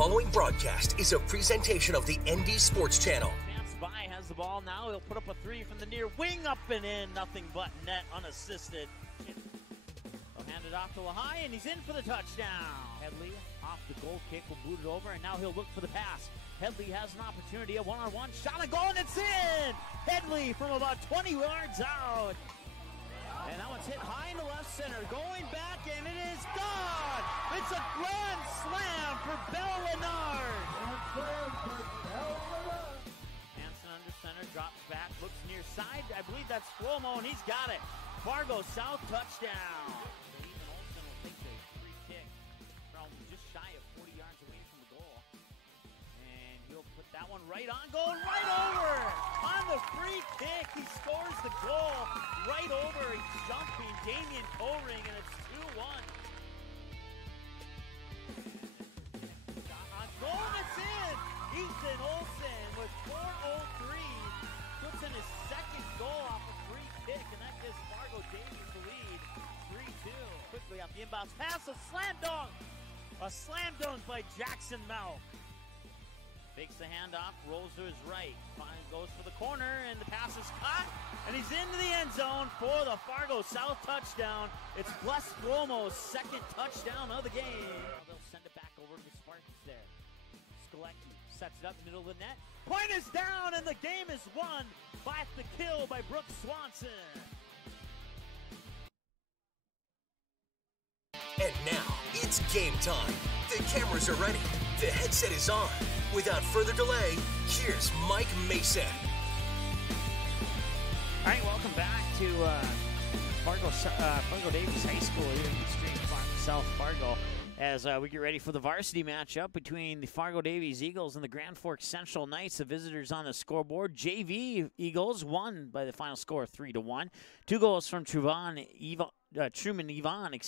following broadcast is a presentation of the ND Sports Channel. Chance by has the ball now. He'll put up a three from the near wing, up and in. Nothing but net, unassisted. He'll hand it off to Lehigh, and he's in for the touchdown. Headley off the goal kick, will boot it over, and now he'll look for the pass. Headley has an opportunity, a one-on-one shot, and goal, and it's in! Headley from about 20 yards out. And that one's hit high into left center, going back, and it is gone! It's a grand slam for Bell Lennard! Hansen under center, drops back, looks near side. I believe that's Flomo, and he's got it. Fargo South touchdown. Even Olsen will take the free kick from just shy of 40 yards away from the goal. And he'll put that one right on goal, right over! On the free kick, he scores the goal right over. He's jumping Damian Koring, and it's 2-1. On goal, it's in! Ethan Olsen with 4:03 puts in his second goal off a free kick, and that gives Fargo Davies the lead, 3-2. Quickly off the inbounds pass, a slam dunk! A slam dunk by Jackson Mouth. Takes the handoff, rolls to his right, goes for the corner, and the pass is caught, and he's into the end zone for the Fargo South touchdown. It's Bless Flomo's second touchdown of the game. They'll send it back over to the Spartans there. Skolecki sets it up middle of the net. Point is down, and the game is won by the kill by Brooks Swanson. And now, it's game time. The cameras are ready. The headset is on. Without further delay, here's Mike Mason. All right, welcome back to Fargo Davies High School here in Extreme Farm, South Fargo, as we get ready for the varsity matchup between the Fargo Davies Eagles and the Grand Forks Central Knights. The visitors on the scoreboard. JV Eagles won by the final score of 3-1. 2 goals from Truman Yvonne,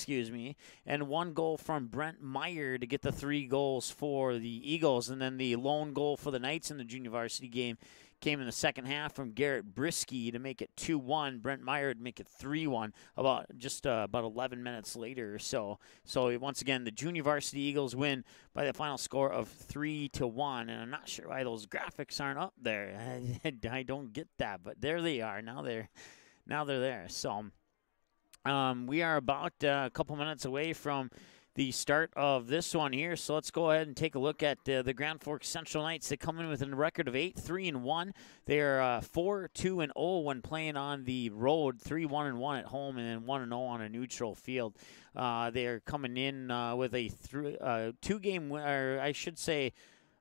and 1 goal from Brent Meyer to get the 3 goals for the Eagles. And then the lone goal for the Knights in the junior varsity game came in the second half from Garrett Brisky to make it 2-1. Brent Meyer would make it 3-1 about 11 minutes later or so. So once again, the junior varsity Eagles win by the final score of 3-1. And I'm not sure why those graphics aren't up there. I don't get that, but there they are. Now they're there. So we are about a couple minutes away from the start of this one here, so let's go ahead and take a look at the Grand Forks Central Knights. They come in with a record of 8-3-1. They are 4-2-0 when playing on the road, 3-1-1 at home, and then 1-0 on a neutral field. They are coming in with a 2-game, or I should say,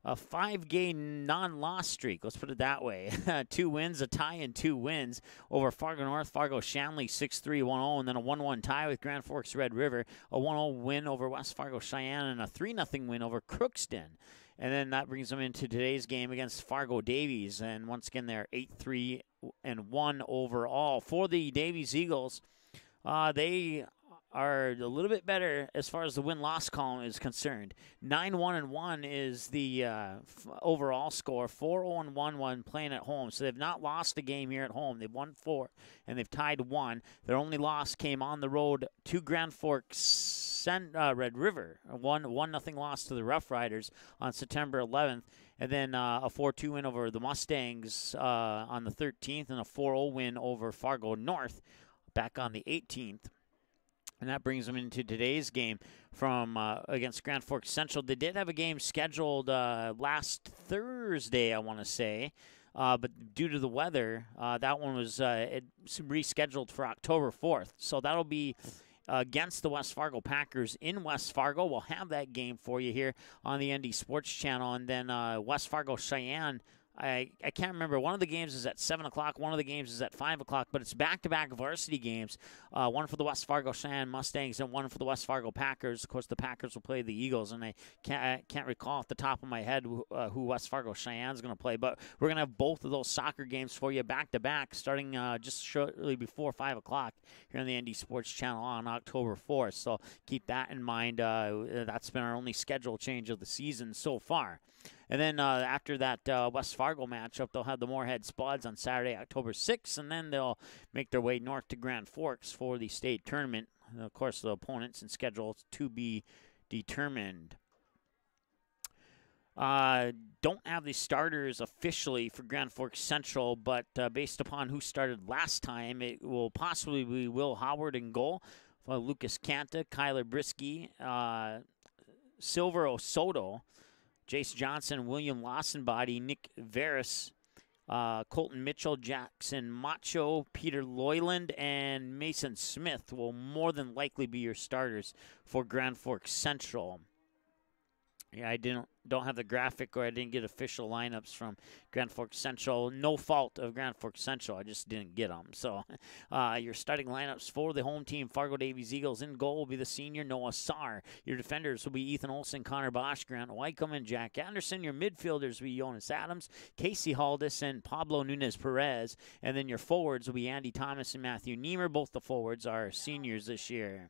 a 5-game non-loss streak. Let's put it that way. 2 wins, a tie, and 2 wins over Fargo North, Fargo Shanley, 6-3-1-0, and then a 1-1 tie with Grand Forks Red River, a 1-0 win over West Fargo Cheyenne, and a 3-0 win over Crookston. And then that brings them into today's game against Fargo Davies. And once again, they're 8-3-1 overall. For the Davies Eagles, they are a little bit better as far as the win-loss column is concerned. 9-1-1 is the overall score. 4-0-1 when playing at home. So they've not lost a game here at home. They've won 4, and they've tied 1. Their only loss came on the road to Grand Forks Red River. A 1-0 loss to the Rough Riders on September 11th. And then a 4-2 win over the Mustangs on the 13th, and a 4-0 win over Fargo North back on the 18th. And that brings them into today's game from against Grand Forks Central. They did have a game scheduled last Thursday, I want to say. But due to the weather, that one was rescheduled for October 4th. So that'll be against the West Fargo Packers in West Fargo. We'll have that game for you here on the ND Sports Channel. And then West Fargo Cheyenne, I can't remember. One of the games is at 7 o'clock. One of the games is at 5 o'clock. But it's back-to-back varsity games. One for the West Fargo Cheyenne Mustangs and one for the West Fargo Packers. Of course, the Packers will play the Eagles. And I can't recall off the top of my head who West Fargo Cheyenne is going to play. But we're going to have both of those soccer games for you back-to-back starting just shortly before 5 o'clock here on the ND Sports Channel on October 4th. So keep that in mind. That's been our only schedule change of the season so far. And then after that West Fargo matchup, they'll have the Moorhead Spuds on Saturday, October 6th, and then they'll make their way north to Grand Forks for the state tournament. And of course, the opponents and schedule to be determined. Don't have the starters officially for Grand Forks Central, but based upon who started last time, it will possibly be Will Howard in goal, Lucas Canta, Kyler Brisky, Silver Osoto, Jace Johnson, William Lawsonbody, Nick Veras, Colton Mitchell, Jackson Macho, Peter Loyland, and Mason Smith will more than likely be your starters for Grand Forks Central. Yeah, I don't have the graphic, or I didn't get official lineups from Grand Forks Central. No fault of Grand Forks Central, I just didn't get them. So your starting lineups for the home team, Fargo Davies Eagles. In goal will be the senior Noah Saar. Your defenders will be Ethan Olson, Connor Bosch, Grant Wycombe, and Jack Anderson. Your midfielders will be Jonas Adams, Casey Haldis, and Pablo Nunez Perez. And then your forwards will be Andy Thomas and Matthew Niemer. Both the forwards are seniors this year.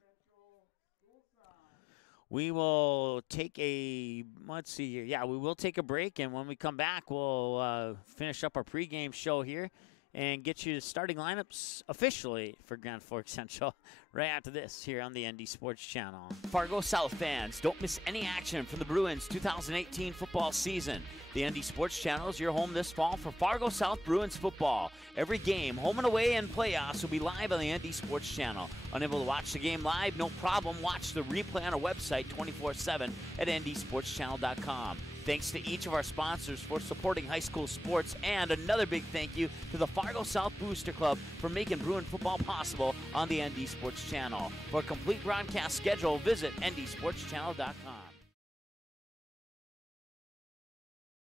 We will take a, let's see here. Yeah, we will take a break, and when we come back, we'll finish up our pregame show here and get you starting lineups officially for Grand Forks Central right after this here on the ND Sports Channel. Fargo South fans, don't miss any action from the Bruins 2018 football season. The ND Sports Channel is your home this fall for Fargo South Bruins football. Every game, home and away, and playoffs will be live on the ND Sports Channel. Unable to watch the game live? No problem. Watch the replay on our website 24/7 at ndsportschannel.com. Thanks to each of our sponsors for supporting high school sports, and another big thank you to the Fargo South Booster Club for making Bruin football possible on the ND Sports Channel. For a complete broadcast schedule, visit ndsportschannel.com.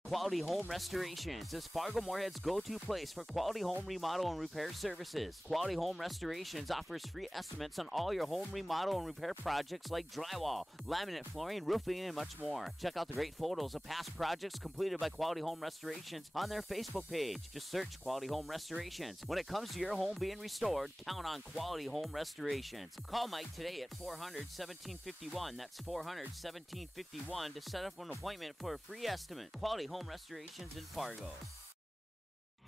Quality Home Restorations is Fargo Moorhead's go-to place for quality home remodel and repair services. Quality Home Restorations offers free estimates on all your home remodel and repair projects like drywall, laminate flooring, roofing, and much more. Check out the great photos of past projects completed by Quality Home Restorations on their Facebook page. Just search Quality Home Restorations. When it comes to your home being restored, count on Quality Home Restorations. Call Mike today at 400-1751. That's 400-1751 to set up an appointment for a free estimate. Quality Home Restorations in Fargo.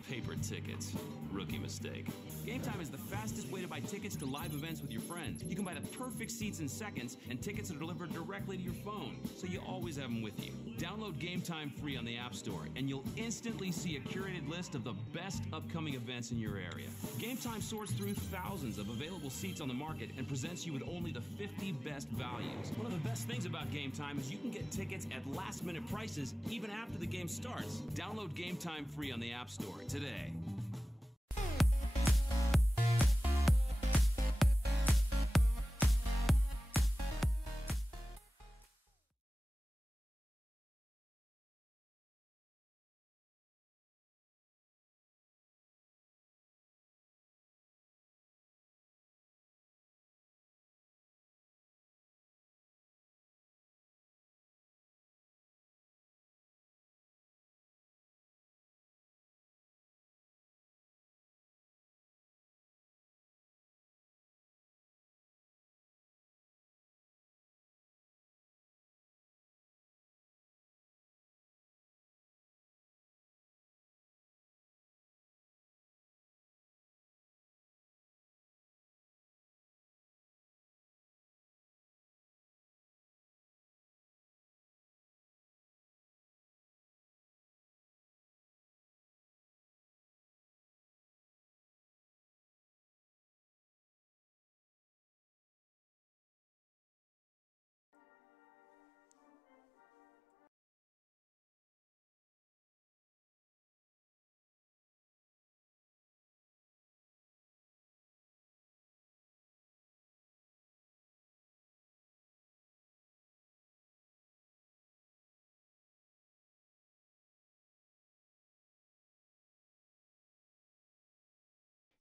Paper tickets. Rookie mistake. Game Time is the fastest way to buy tickets to live events with your friends. You can buy the perfect seats in seconds, and tickets are delivered directly to your phone, so you always have them with you. Download Game Time free on the App Store, and you'll instantly see a curated list of the best upcoming events in your area. Game Time sorts through thousands of available seats on the market and presents you with only the 50 best values. One of the best things about Game Time is you can get tickets at last-minute prices even after the game starts. Download Game Time free on the App Store today.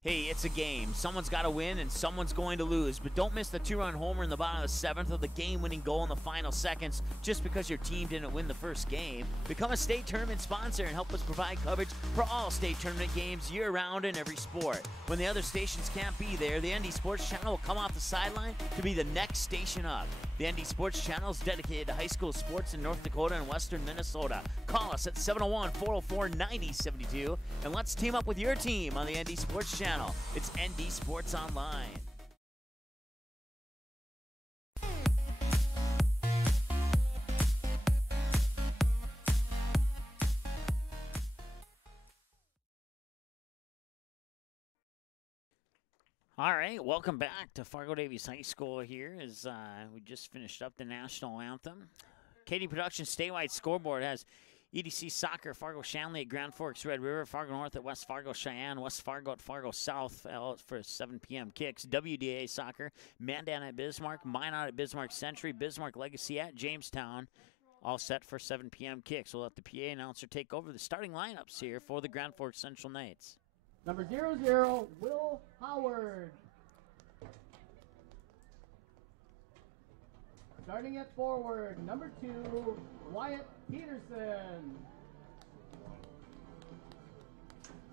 Hey, it's a game. Someone's got to win and someone's going to lose. But don't miss the two-run homer in the bottom of the seventh or the game-winning goal in the final seconds just because your team didn't win the first game. Become a state tournament sponsor and help us provide coverage for all state tournament games year-round in every sport. When the other stations can't be there, the ND Sports Channel will come off the sideline to be the next station up. The ND Sports Channel is dedicated to high school sports in North Dakota and western Minnesota. Call us at 701-404-9072 and let's team up with your team on the ND Sports Channel. It's ND Sports Online. All right, welcome back to Fargo Davies High School here as we just finished up the national anthem. Katie Productions statewide scoreboard has EDC Soccer, Fargo Shanley at Grand Forks, Red River, Fargo North at West Fargo Cheyenne, West Fargo at Fargo South for 7 p.m. kicks. WDA Soccer, Mandan at Bismarck, Minot at Bismarck Century, Bismarck Legacy at Jamestown, all set for 7 p.m. kicks. We'll let the PA announcer take over the starting lineups here for the Grand Forks Central Knights. Number 00, Will Howard. Starting at forward, number 2, Wyatt Peterson.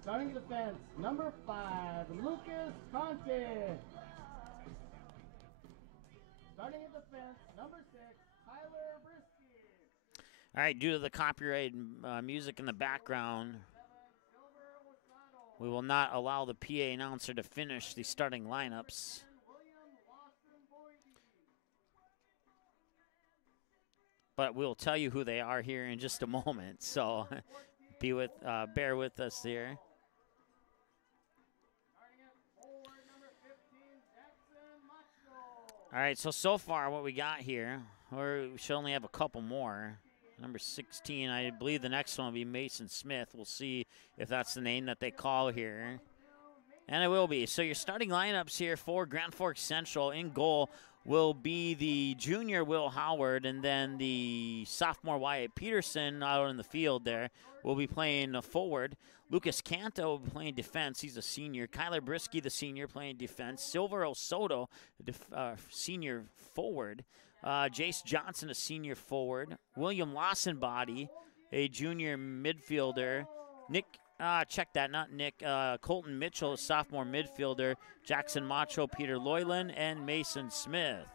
Starting at defense, number 5, Lucas Conte. Starting at defense, number 6, Tyler Brisky. All right, due to the copyrighted music in the background, we will not allow the PA announcer to finish the starting lineups. But we'll tell you who they are here in just a moment, so bear with us here. All right, so far what we got here, we should only have a couple more. Number 16, I believe the next one will be Mason Smith. We'll see if that's the name that they call here. And it will be. So your starting lineups here for Grand Forks Central. In goal will be the junior Will Howard, and then the sophomore Wyatt Peterson out in the field there will be playing forward. Lucas Canto will be playing defense. He's a senior. Kyler Brisky, the senior, playing defense. Silver Osoto, senior forward. Jace Johnson, a senior forward. William Lawsonbody, a junior midfielder. Colton Mitchell, a sophomore midfielder. Jackson Macho, Peter Loyland, and Mason Smith.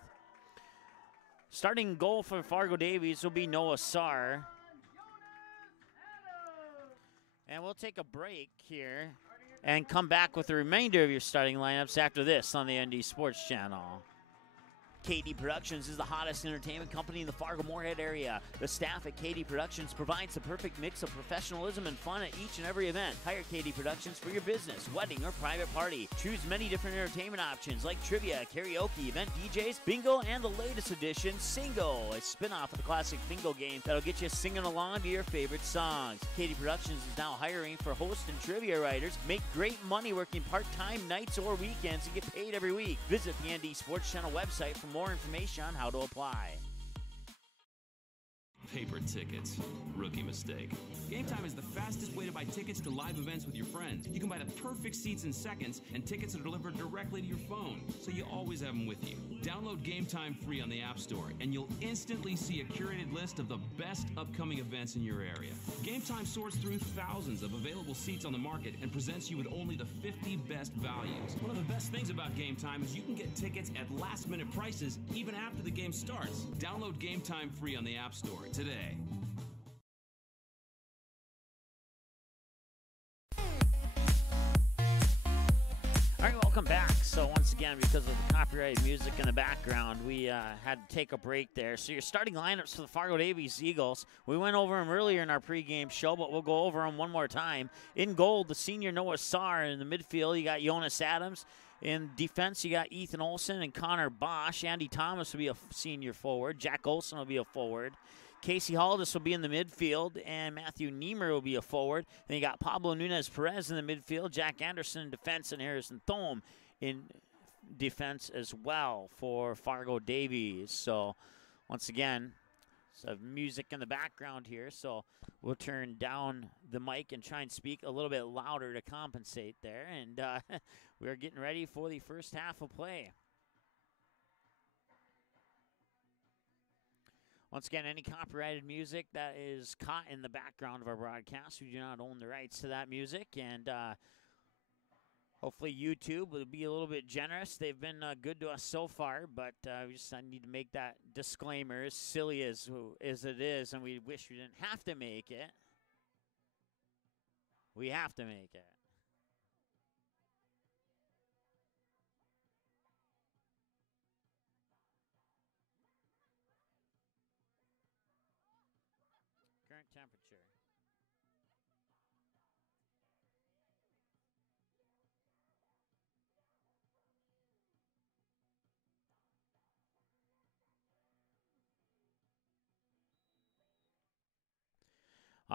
Starting goal for Fargo Davies will be Noah Sarr. And we'll take a break here and come back with the remainder of your starting lineups after this on the ND Sports Channel. KD Productions is the hottest entertainment company in the Fargo-Moorhead area. The staff at KD Productions provides the perfect mix of professionalism and fun at each and every event. Hire KD Productions for your business, wedding, or private party. Choose many different entertainment options like trivia, karaoke, event DJs, bingo, and the latest edition, Singo, a spin-off of the classic bingo game that'll get you singing along to your favorite songs. KD Productions is now hiring for host and trivia writers. Make great money working part-time nights or weekends and get paid every week. Visit the ND Sports Channel website for more information on how to apply. Paper tickets. Rookie mistake. Game Time is the fastest way to buy tickets to live events with your friends. You can buy the perfect seats in seconds, and tickets are delivered directly to your phone, so you always have them with you. Download Game Time free on the App Store, and you'll instantly see a curated list of the best upcoming events in your area. Game Time sorts through thousands of available seats on the market and presents you with only the 50 best values. One of the best things about Game Time is you can get tickets at last-minute prices even after the game starts. Download Game Time free on the App Store today. All right, welcome back. So once again, because of the copyrighted music in the background, we had to take a break there. So your starting lineups for the Fargo Davies Eagles, we went over them earlier in our pregame show, but we'll go over them one more time. In goal, the senior Noah Sarr. In the midfield, you got Jonas Adams. In defense, you got Ethan Olson and Connor Bosch. Andy Thomas will be a senior forward. Jack Olson will be a forward. Casey Haldis will be in the midfield, and Matthew Niemer will be a forward. Then you got Pablo Nunez-Perez in the midfield, Jack Anderson in defense, and Harrison Thome in defense as well for Fargo Davies. So, once again, some music in the background here, so we'll turn down the mic and try and speak a little bit louder to compensate there. And we're getting ready for the first half of play. Once again, any copyrighted music that is caught in the background of our broadcast, we do not own the rights to that music, and hopefully YouTube will be a little bit generous. They've been good to us so far, but we just need to make that disclaimer, as silly as it is, and we wish we didn't have to make it. We have to make it. Current temperature.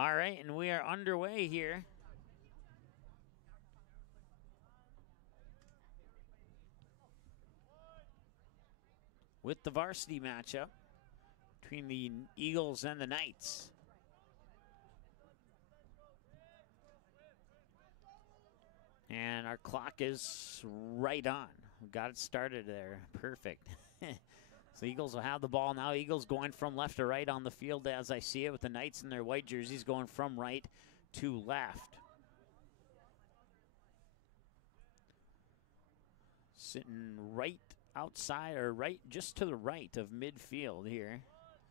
All right, and we are underway here. With the varsity matchup between the Eagles and the Knights. And our clock is right on. We got it started there. Perfect. So Eagles will have the ball now. Eagles going from left to right on the field as I see it, with the Knights in their white jerseys going from right to left. Sitting right outside, or right just to the right of midfield here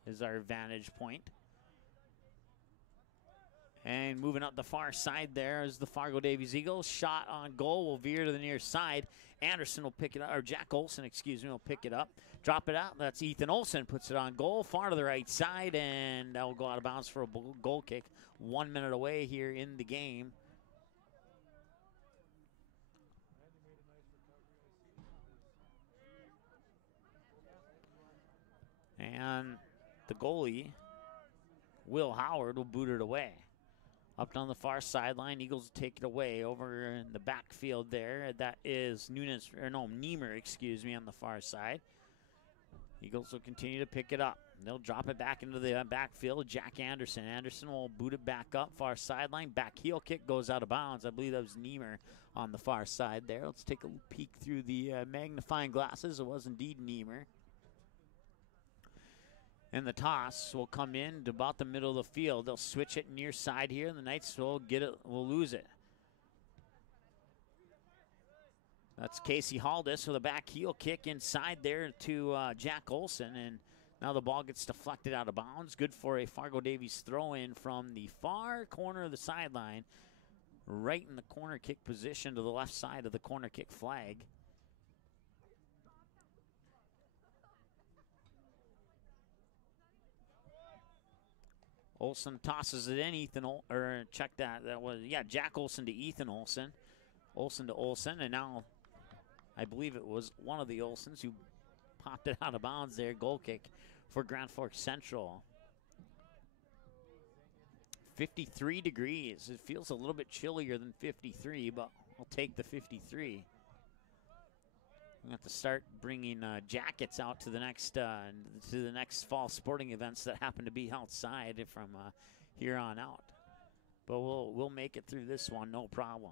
is our vantage point. And moving up the far side there is the Fargo Davies Eagles. Shot on goal will veer to the near side. Anderson will pick it up, or Jack Olson, excuse me, will pick it up. Drop it out. That's Ethan Olson, puts it on goal, far to the right side, and that will go out of bounds for a goal kick. 1 minute away here in the game. And the goalie, Will Howard, will boot it away. Up on the far sideline, Eagles take it away over in the backfield there. That is Niemer, excuse me, on the far side. Eagles will continue to pick it up. They'll drop it back into the backfield. Jack Anderson. Anderson will boot it back up, far sideline. Back heel kick goes out of bounds. I believe that was Niemer on the far side there. Let's take a peek through the magnifying glasses. It was indeed Niemer. And the toss will come in to about the middle of the field. They'll switch it near side here, and the Knights will get it, will lose it. That's Casey Haldis with a back heel kick inside there to Jack Olson, and now the ball gets deflected out of bounds. Good for a Fargo Davies throw-in from the far corner of the sideline, right in the corner kick position to the left side of the corner kick flag. Olson tosses it in. Check that. That was, Jack Olson to Ethan Olson. Olson to Olson, and now I believe it was one of the Olsons who popped it out of bounds there. Goal kick for Grand Forks Central. 53 degrees. It feels a little bit chillier than 53, but I'll take the 53. We have to start bringing jackets out to the next fall sporting events that happen to be outside from here on out. But we'll make it through this one, no problem.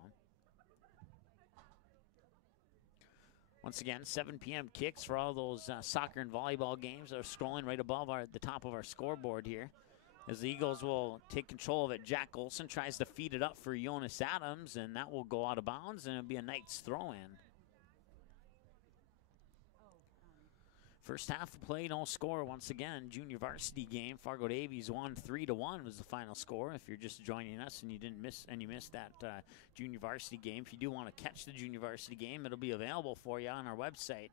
Once again, 7 p.m. kicks for all those soccer and volleyball games that are scrolling right above the top of our scoreboard here. As the Eagles will take control of it, Jack Olson tries to feed it up for Jonas Adams, and that will go out of bounds, and it'll be a Knights throw-in. First half of play, no score once again. Junior varsity game. Fargo Davies won 3-1 was the final score. If you're just joining us and you missed that junior varsity game, if you do want to catch the junior varsity game, it'll be available for you on our website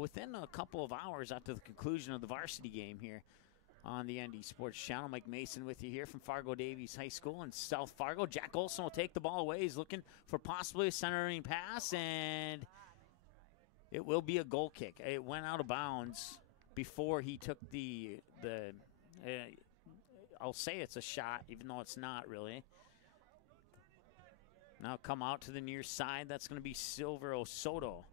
within a couple of hours after the conclusion of the varsity game here on the ND Sports Channel. Mike Mason with you here from Fargo Davies High School in South Fargo. Jack Olson will take the ball away. He's looking for possibly a centering pass, and it will be a goal kick. It went out of bounds before he took I'll say it's a shot, even though it's not really. Now come out to the near side. That's going to be Silver Osoto.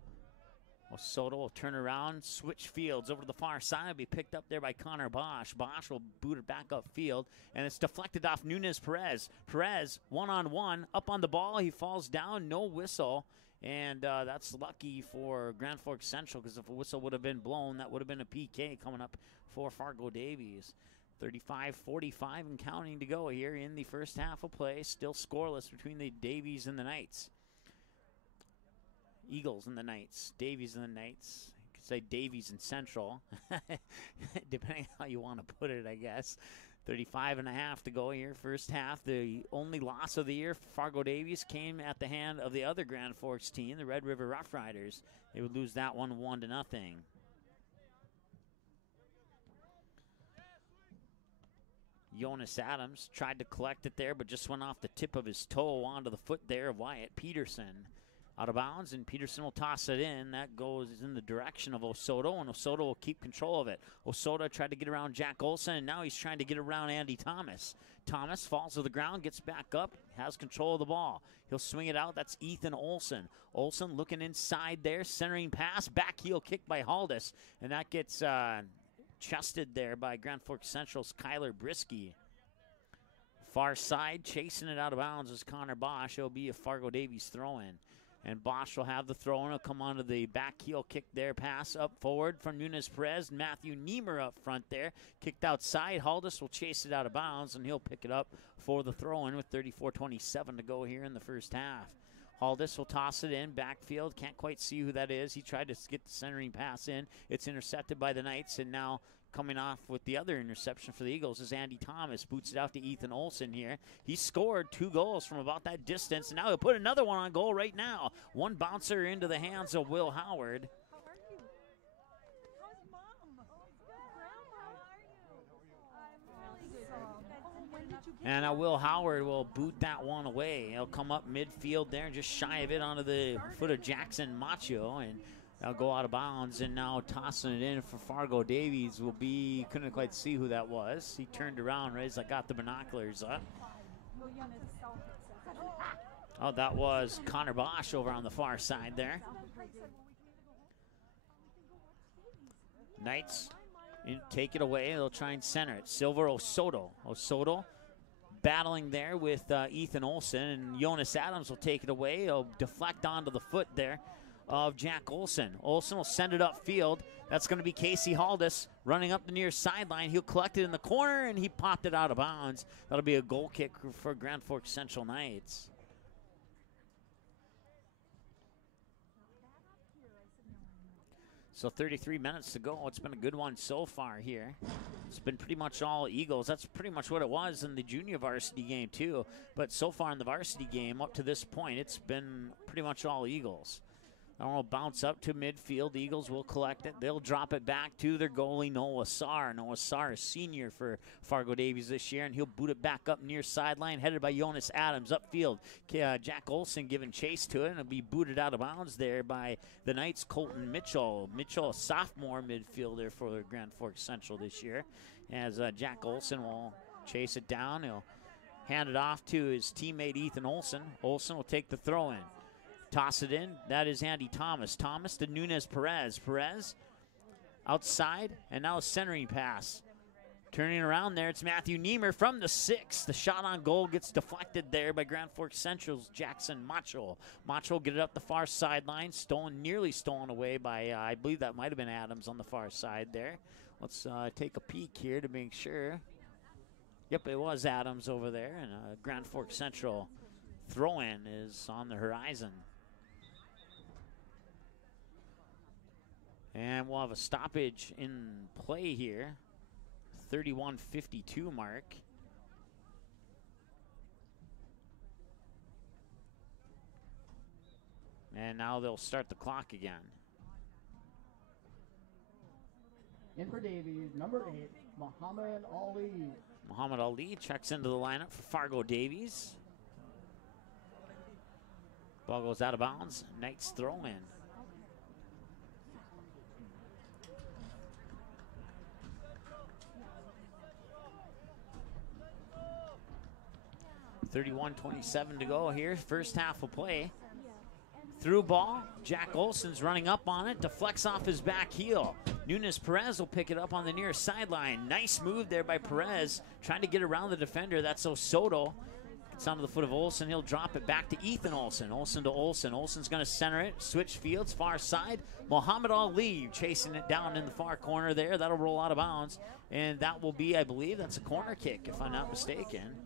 Osoto will turn around, switch fields over to the far side, be picked up there by Connor Bosch. Bosch will boot it back upfield, and it's deflected off Nunez Perez. Perez, one-on-one, up on the ball. He falls down, no whistle. And that's lucky for Grand Forks Central, because if a whistle would have been blown, that would have been a PK coming up for Fargo Davies. 35-45 and counting to go here in the first half of play. Still scoreless between the Davies and the Knights. Eagles and the Knights. Davies and the Knights. You could say Davies and Central, depending on how you want to put it, I guess. 35.5 to go here, first half. The only loss of the year for Fargo Davies came at the hand of the other Grand Forks team, the Red River Rough Riders. They would lose that one 1-0. Jonas Adams tried to collect it there, but just went off the tip of his toe onto the foot there of Wyatt Peterson. Out of bounds, and Peterson will toss it in. That goes in the direction of Osoto, and Osoto will keep control of it. Osoto tried to get around Jack Olson, and now he's trying to get around Andy Thomas. Thomas falls to the ground, gets back up, has control of the ball. He'll swing it out. That's Ethan Olson. Olson looking inside there, centering pass, back heel kick by Haldis, and that gets chested there by Grand Forks Central's Kyler Brisky. Far side, chasing it out of bounds is Connor Bosch. It'll be a Fargo Davies throw-in. And Bosch will have the throw-in. He'll come onto the back heel kick there. Pass up forward from Nunez Perez. Matthew Niemer up front there. Kicked outside. Haldis will chase it out of bounds, and he'll pick it up for the throw-in with 34:27 to go here in the first half. Haldis will toss it in. Backfield. Can't quite see who that is. He tried to get the centering pass in. It's intercepted by the Knights, and now coming off with the other interception for the Eagles is Andy Thomas. Boots it out to Ethan Olson here. He scored 2 goals from about that distance, and now he'll put another one on goal right now. One bouncer into the hands of Will Howard. How are you? How's Mom? Grandma, how are you? I'm really good. When did you get And now Will Howard will boot that one away. He'll come up midfield there, just shy of it onto the foot of Jackson Macho, and they'll go out of bounds. And now tossing it in for Fargo Davies will be, couldn't quite see who that was. He turned around right as I got the binoculars up. Oh, that was Connor Bosch over on the far side there. Knights take it away. They'll try and center it. Silver Osoto. Osoto battling there with Ethan Olson, and Jonas Adams will take it away. He'll deflect onto the foot there of Jack Olson. Olson will send it upfield. That's going to be Casey Haldis running up the near sideline. He'll collect it in the corner, and he popped it out of bounds. That'll be a goal kick for Grand Forks Central Knights. So 33 minutes to go. It's been a good one so far here. It's been pretty much all Eagles. That's pretty much what it was in the junior varsity game too. But so far in the varsity game up to this point, it's been pretty much all Eagles. I'll bounce up to midfield. The Eagles will collect it. They'll drop it back to their goalie, Noah Sarr. Noah Sarr is senior for Fargo Davies this year, and he'll boot it back up near sideline, headed by Jonas Adams upfield. Jack Olson giving chase to it, and it'll be booted out of bounds there by the Knights' Colton Mitchell. Mitchell, a sophomore midfielder for Grand Forks Central this year, as Jack Olson will chase it down. He'll hand it off to his teammate Ethan Olson. Olson will take the throw-in. Toss it in. That is Andy Thomas. Thomas to Nunez Perez. Perez outside, and now a centering pass. Turning around there, it's Matthew Niemer from the 6. The shot on goal gets deflected there by Grand Forks Central's Jackson Macho. Macho will get it up the far sideline. Nearly stolen away by, I believe that might have been Adams on the far side there. Let's take a peek here to make sure. Yep, it was Adams over there, and Grand Forks Central throw-in is on the horizon. And we'll have a stoppage in play here. 31:52 mark. And now they'll start the clock again. In for Davies, number 8, Muhammad Ali. Muhammad Ali checks into the lineup for Fargo Davies. Ball goes out of bounds. Knights throw in. .27 to go here. First half of play. Through ball. Jack Olson's running up on it. Deflects off his back heel. Nunez Perez will pick it up on the near sideline. Nice move there by Perez. Trying to get around the defender. That's Osoto. It's onto the foot of Olson. He'll drop it back to Ethan Olson. Olson to Olson. Olson's going to center it. Switch fields. Far side. Muhammad Ali chasing it down in the far corner there. That'll roll out of bounds. And that will be, I believe, that's a corner kick if I'm not mistaken.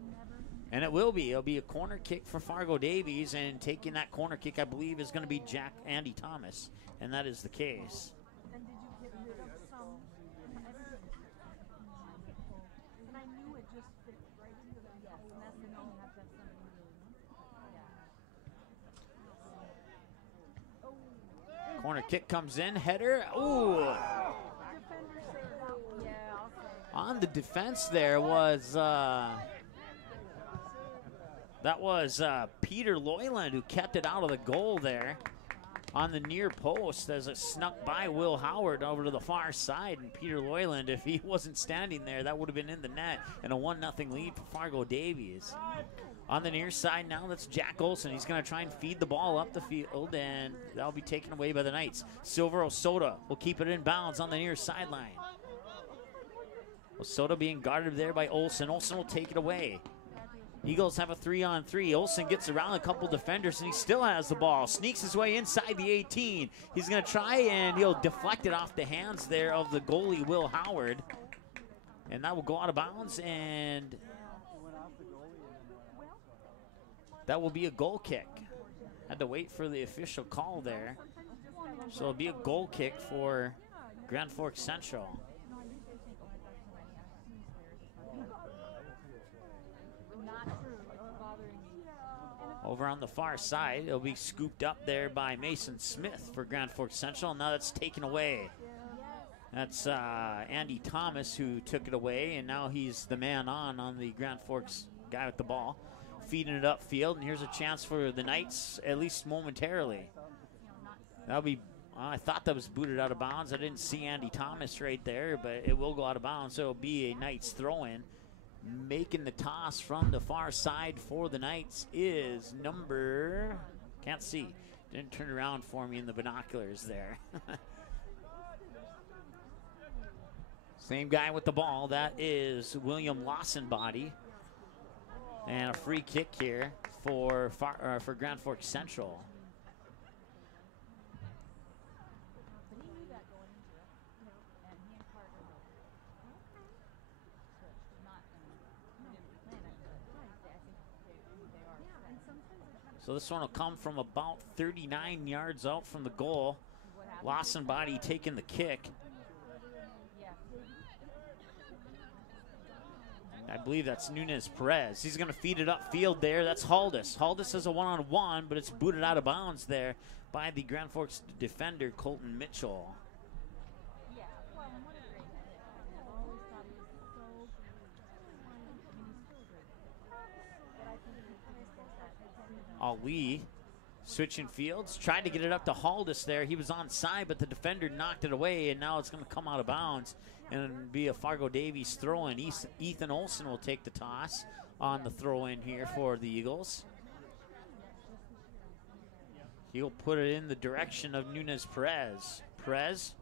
And it will be. It'll be a corner kick for Fargo Davies, and taking that corner kick, I believe, is going to be Andy Thomas, and that is the case. And did you get rid of some? And I knew it just fit right into the mess, and all have that something. Corner kick comes in. Header. Ooh. Defender saved that one. Yeah, I'll say. On the defense there was That was Peter Loyland who kept it out of the goal there on the near post as it snuck by Will Howard over to the far side. And Peter Loyland, if he wasn't standing there, that would have been in the net and a 1-0 lead for Fargo Davies. On the near side now, that's Jack Olson. He's going to try and feed the ball up the field, and that'll be taken away by the Knights. Silver Osoda will keep it in bounds on the near sideline. Osoda being guarded there by Olson. Olson will take it away. Eagles have a 3-on-3. Olson gets around a couple defenders, and he still has the ball. Sneaks his way inside the 18. He's going to try, and he'll deflect it off the hands there of the goalie, Will Howard. And that will go out of bounds, and that will be a goal kick. Had to wait for the official call there. So it'll be a goal kick for Grand Forks Central. Over on the far side, it'll be scooped up there by Mason Smith for Grand Forks Central. Now that's taken away. That's Andy Thomas who took it away, and now he's the man on the Grand Forks guy with the ball. Feeding it upfield, and here's a chance for the Knights, at least momentarily. That'll be, I thought that was booted out of bounds. I didn't see Andy Thomas right there, but it will go out of bounds, so it'll be a Knights throw-in. Making the toss from the far side for the Knights is number, can't see, didn't turn around for me in the binoculars there. Same guy with the ball, that is William Lawsonbody. And a free kick here for Grand Forks Central. So this one will come from about 39 yards out from the goal. Lawsonbody taking the kick. I believe that's Nunez Perez. He's going to feed it upfield there. That's Haldis. Haldis has a one-on-one, but it's booted out of bounds there by the Grand Forks defender, Colton Mitchell. Ali switching fields, tried to get it up to Haldis there. He was onside, but the defender knocked it away, and now it's going to come out of bounds and be a Fargo Davies throw-in. Ethan Olson will take the toss on the throw-in here for the Eagles. He'll put it in the direction of Nunez Perez. Perez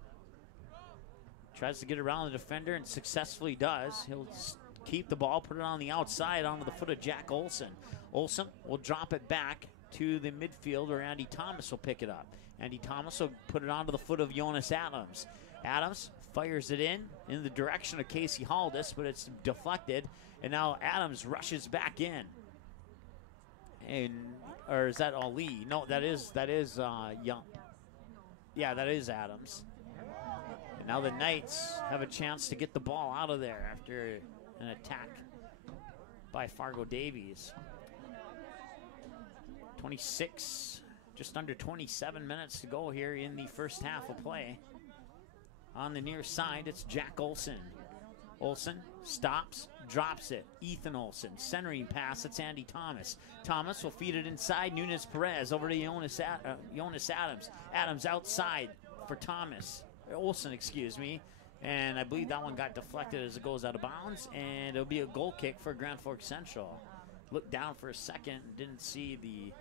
tries to get around the defender and successfully does. He'll keep the ball, put it on the outside onto the foot of Jack Olson. Olson will drop it back to the midfield where Andy Thomas will pick it up. Andy Thomas will put it onto the foot of Jonas Adams. Adams fires it in the direction of Casey Haldis, but it's deflected, and now Adams rushes back in. And or is that Ali? No, that is Young. Yeah, that is Adams. And now the Knights have a chance to get the ball out of there after an attack by Fargo Davies. 26, just under 27 minutes to go here in the first half of play. On the near side, it's Jack Olson. Olson stops, drops it. Ethan Olson, centering pass, it's Andy Thomas. Thomas will feed it inside, Nunez Perez over to Jonas Adams. Adams outside for Thomas. Olson, excuse me. And I believe that one got deflected as it goes out of bounds, and it'll be a goal kick for Grand Forks Central. Looked down for a second, didn't see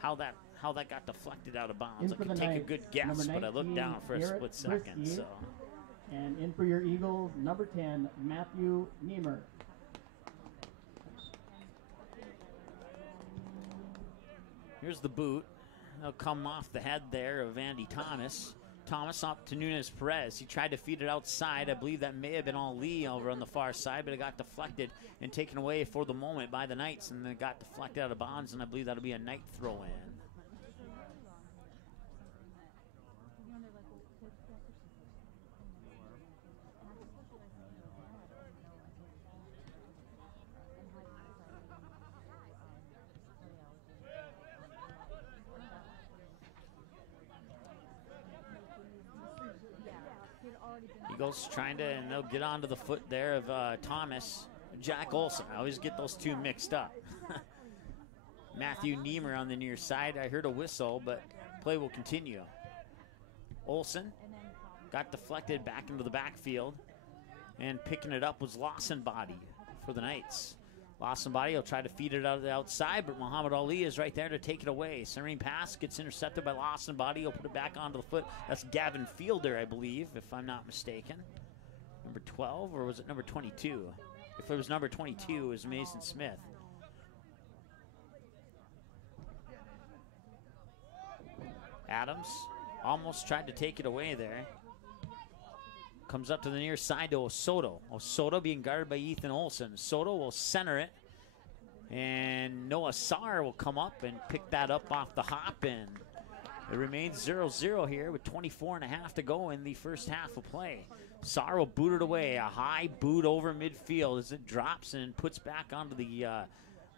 how that got deflected out of bounds. I could take a good guess, but I looked down for a split second. So. And in for your Eagles, number 10, Matthew Niemer. Here's the boot. It'll come off the head there of Andy Thomas. Thomas up to Nunez Perez. He tried to feed it outside. I believe that may have been Ali over on the far side, but it got deflected and taken away for the moment by the Knights, and then it got deflected out of bounds, and I believe that'll be a Knight throw-in. Eagles trying to, and they'll get onto the foot there of Thomas. Jack Olson. I always get those two mixed up. Matthew Niemer on the near side. I heard a whistle, but play will continue. Olson got deflected back into the backfield, and picking it up was Lawson Body for the Knights. Lawson Body will try to feed it out of the outside, but Muhammad Ali is right there to take it away. Centering pass gets intercepted by Lawson Body. He'll put it back onto the foot. That's Gavin Fielder, I believe, if I'm not mistaken. Number 12, or was it number 22? If it was number 22, it was Mason Smith. Adams almost tried to take it away there. Comes up to the near side to Osoto. Osoto being guarded by Ethan Olson. Soto will center it. And Noah Sarr will come up and pick that up off the hop. And it remains 0-0 here with 24.5 to go in the first half of play. Sarr will boot it away. A high boot over midfield as it drops and puts back onto the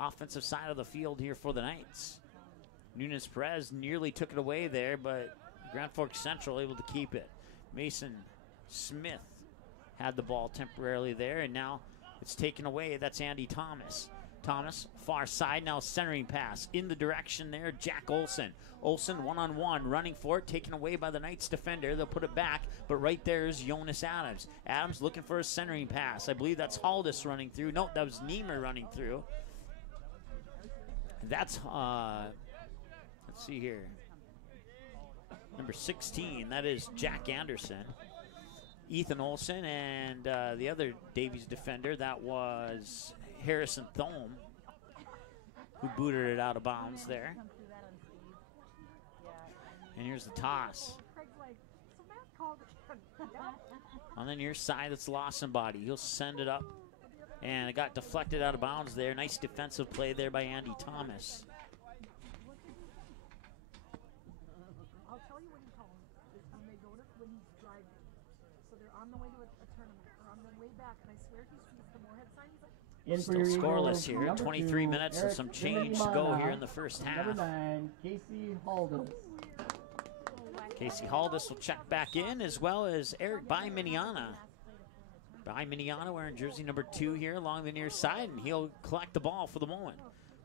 offensive side of the field here for the Knights. Nunez Perez nearly took it away there, but Grand Forks Central able to keep it. Mason Smith had the ball temporarily there, and now it's taken away. That's Andy Thomas. Thomas, far side, now centering pass in the direction there, Jack Olson. Olson one-on-one, running for it, taken away by the Knights defender. They'll put it back, but right there is Jonas Adams. Adams looking for a centering pass. I believe that's Haldis running through. No, that was Niemer running through. That's, let's see here. Number 16, that is Jack Anderson. Ethan Olson and the other Davies defender, that was Harrison Thome, who booted it out of bounds there. And here's the toss. On the near side, that's Lawson Body. He'll send it up. And it got deflected out of bounds there. Nice defensive play there by Andy Thomas. I'll tell you what he calls is when they go to, when he's driving. So they're on the way to a tournament or on the way back, and I swear he sees the Moorhead sign. He's like, still scoreless here. 23 minutes and some change to go here in the first half. Number 9, Casey Haldis. Casey Haldis will check back in, as well as Eric Byminiana. Byminiana wearing jersey number 2 here along the near side, and he'll collect the ball for the moment.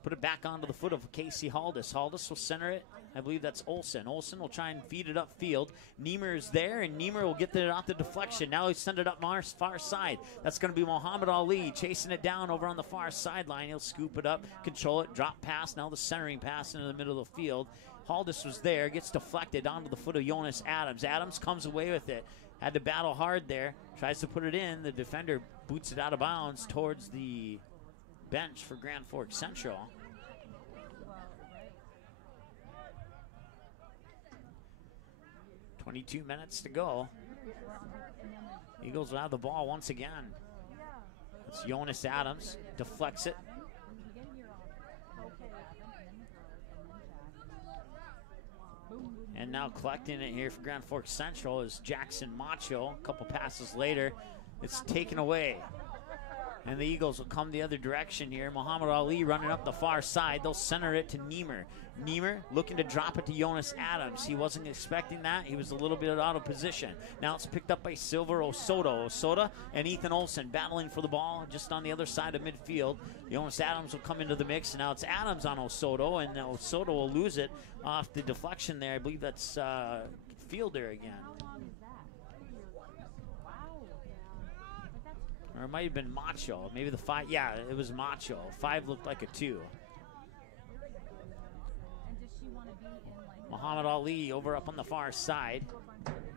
Put it back onto the foot of Casey Haldis. Haldis will center it. I believe that's Olson. Olson will try and feed it upfield. Niemer is there, and Niemer will get it off the deflection. Now he'll send it up far side. That's going to be Muhammad Ali chasing it down over on the far sideline. He'll scoop it up, control it, drop pass. Now the centering pass into the middle of the field. Haldis was there, gets deflected onto the foot of Jonas Adams. Adams comes away with it. Had to battle hard there. Tries to put it in. The defender boots it out of bounds towards the bench for Grand Forks Central. .22 minutes to go. Eagles will have the ball once again. It's Jonas Adams. Deflects it. And now collecting it here for Grand Forks Central is Jackson Macho. A couple passes later, it's taken away. And the Eagles will come the other direction here. Muhammad Ali running up the far side. They'll center it to Niemer. Niemer looking to drop it to Jonas Adams. He wasn't expecting that. He was a little bit out of position. Now it's picked up by Silver Osoto. Osoto and Ethan Olson battling for the ball just on the other side of midfield. Jonas Adams will come into the mix. And now it's Adams on Osoto, and Osoto will lose it off the deflection there. I believe that's Fielder again. Or it might have been Macho. Maybe the 5. Yeah, it was Macho. 5 looked like a 2. Muhammad Ali over up on the far side.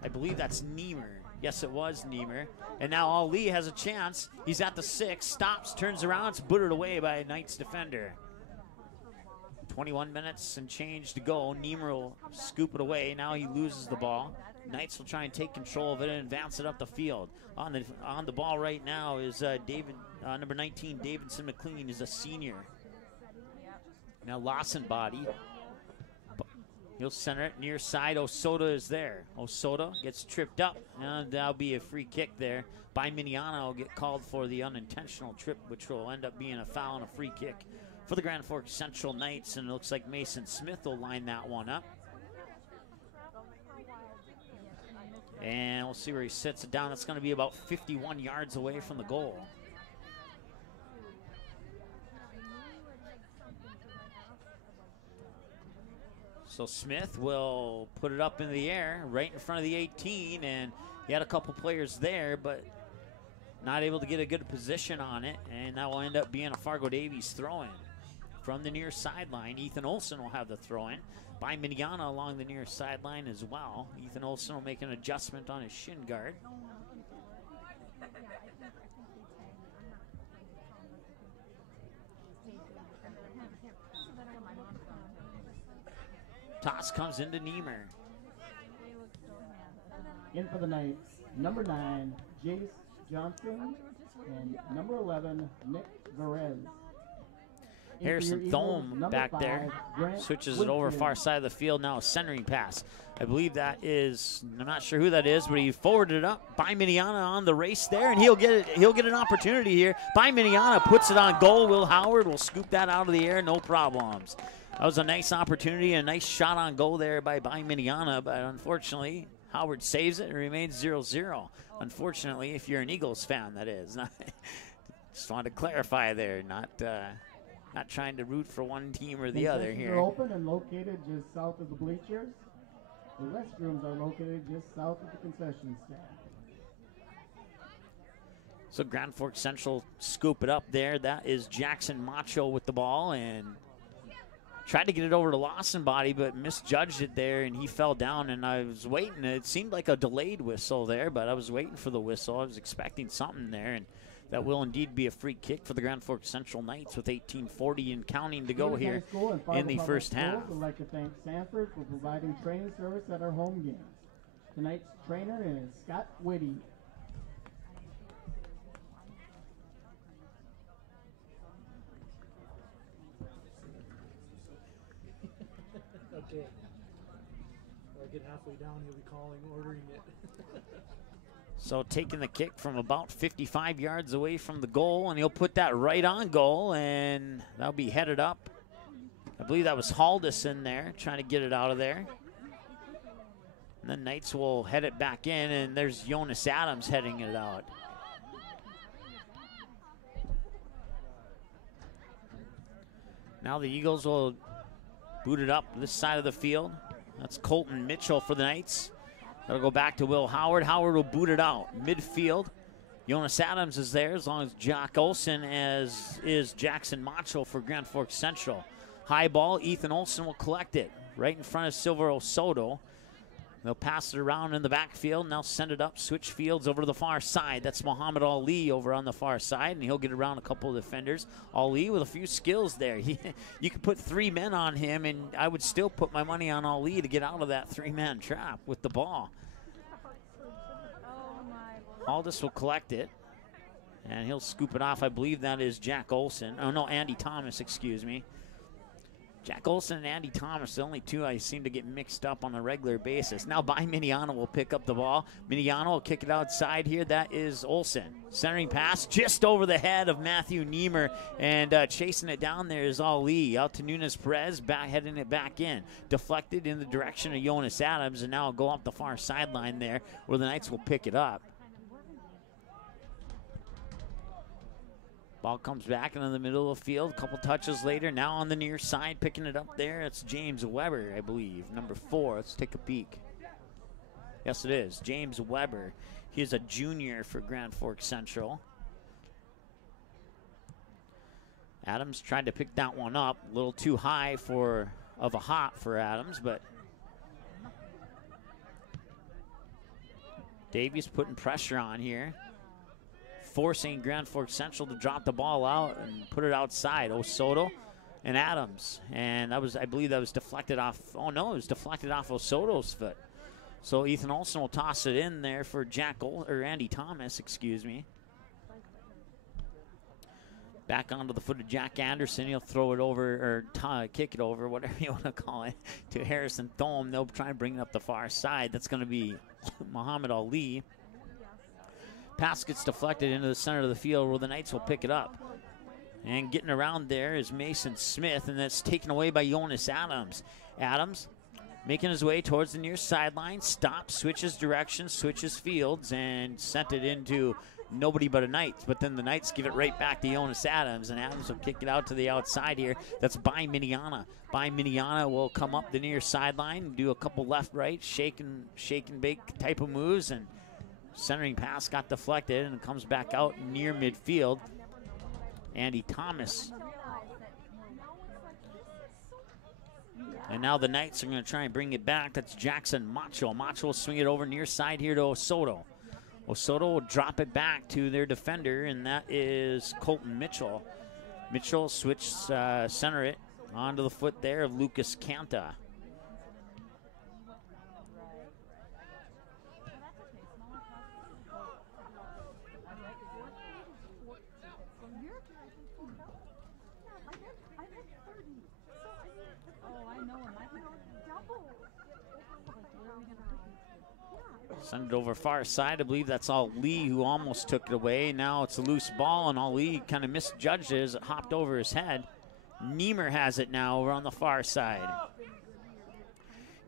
I believe that's Niemer. Yes, it was Niemer. And now Ali has a chance. He's at the 6. Stops, turns around. It's booted away by a Knights defender. 21 minutes and change to go. Niemer will scoop it away. Now he loses the ball. Knights will try and take control of it and advance it up the field. On the ball right now is number 19, Davidson McLean, is a senior. Now Lawson Body. He'll center it near side. Osoto is there. Osoto gets tripped up, and that'll be a free kick there. Byminiana will get called for the unintentional trip, which will end up being a foul and a free kick for the Grand Forks Central Knights, and it looks like Mason Smith will line that one up. And we'll see where he sits it down. It's going to be about 51 yards away from the goal. So Smith will put it up in the air right in front of the 18, and he had a couple players there, but not able to get a good position on it, and that will end up being a Fargo Davies throw-in. From the near sideline, Ethan Olson will have the throw-in. By Miniana along the near sideline as well. Ethan Olson will make an adjustment on his shin guard. Toss comes into Niemer. In for the Knights, number 9, Jace Johnson, and number 11, Nick Perez. Harrison Thome back there. Switches it over far side of the field. Now a centering pass. I believe that is, I'm not sure who that is, but he forwarded it up. By Miniana on the race there, and he'll get an opportunity here. By Miniana puts it on goal. Will Howard will scoop that out of the air, no problems. That was a nice opportunity, a nice shot on goal there by Miniana, but unfortunately, Howard saves it and remains 0-0. Unfortunately, if you're an Eagles fan, that is. Just wanted to clarify there, not trying to root for one team or the other here. They're open and located just south of the bleachers. The restrooms are located just south of the concession stand. So Grand Forks Central scoop it up there. That is Jackson Macho with the ball, and tried to get it over to Lawson Body, but misjudged it there, and he fell down, and I was waiting. It seemed like a delayed whistle there, but I was waiting for the whistle. I was expecting something there, and that will indeed be a free kick for the Grand Forks Central Knights with 18:40 and counting to go here in the first half. I'd like to thank Sanford for providing training service at our home games. Tonight's trainer is Scott Whitty. Okay. I'll get halfway down, he'll be calling, ordering it. So taking the kick from about 55 yards away from the goal, and he'll put that right on goal, and that'll be headed up. I believe that was Haldis in there, trying to get it out of there. And then Knights will head it back in, and there's Jonas Adams heading it out. Now the Eagles will boot it up this side of the field. That's Colton Mitchell for the Knights. That'll go back to Will Howard. Howard will boot it out. Midfield, Jonas Adams is there, as long as Jack Olson as is Jackson Macho for Grand Forks Central. High ball, Ethan Olson will collect it right in front of Silvero Soto. They'll pass it around in the backfield, and they'll send it up, switch fields over to the far side. That's Muhammad Ali over on the far side, and he'll get around a couple of defenders. Ali with a few skills there. You could put 3 men on him, and I would still put my money on Ali to get out of that 3-man trap with the ball. Aldis will collect it, and he'll scoop it off. I believe that is Jack Olson. Oh, no, Andy Thomas, excuse me. Jack Olson and Andy Thomas, the only two I seem to get mixed up on a regular basis. Now by Miniano will pick up the ball. Miniano will kick it outside here. That is Olson. Centering pass just over the head of Matthew Niemer, and chasing it down there is Ali. Out to Nunes Perez, heading it back in. Deflected in the direction of Jonas Adams, and now it'll go up the far sideline there where the Knights will pick it up. Ball comes back into the middle of the field. A couple touches later. Now on the near side, picking it up there. It's James Weber, I believe, number 4. Let's take a peek. Yes, it is. James Weber. He is a junior for Grand Forks Central. Adams tried to pick that one up. A little too high of a hop for Adams, but Davies putting pressure on here, forcing Grand Forks Central to drop the ball out and put it outside. Osoto and Adams. And that was, I believe that was deflected off. Oh, no, it was deflected off Osoto's foot. So Ethan Olson will toss it in there for Andy Thomas, excuse me. Back onto the foot of Jack Anderson. He'll throw it over, or kick it over, whatever you want to call it, to Harrison Thome. They'll try and bring it up the far side. That's going to be Muhammad Ali. Pass gets deflected into the center of the field where the Knights will pick it up. And getting around there is Mason Smith, and that's taken away by Jonas Adams. Adams making his way towards the near sideline, stops, switches direction, switches fields, and sent it into nobody but a Knights. But then the Knights give it right back to Jonas Adams, and Adams will kick it out to the outside here. That's by Miniana. By Miniana will come up the near sideline, do a couple left-right, shake and bake type of moves, and centering pass got deflected and comes back out near midfield. Andy Thomas. And now the Knights are going to try and bring it back. That's Jackson Macho. Macho will swing it over near side here to Osoto. Osoto will drop it back to their defender, and that is Colton Mitchell. Mitchell switch center it onto the foot there of Lucas Canta. Send it over far side. I believe that's Ali who almost took it away. Now it's a loose ball, and Ali kind of misjudged it as it hopped over his head. Niemer has it now over on the far side.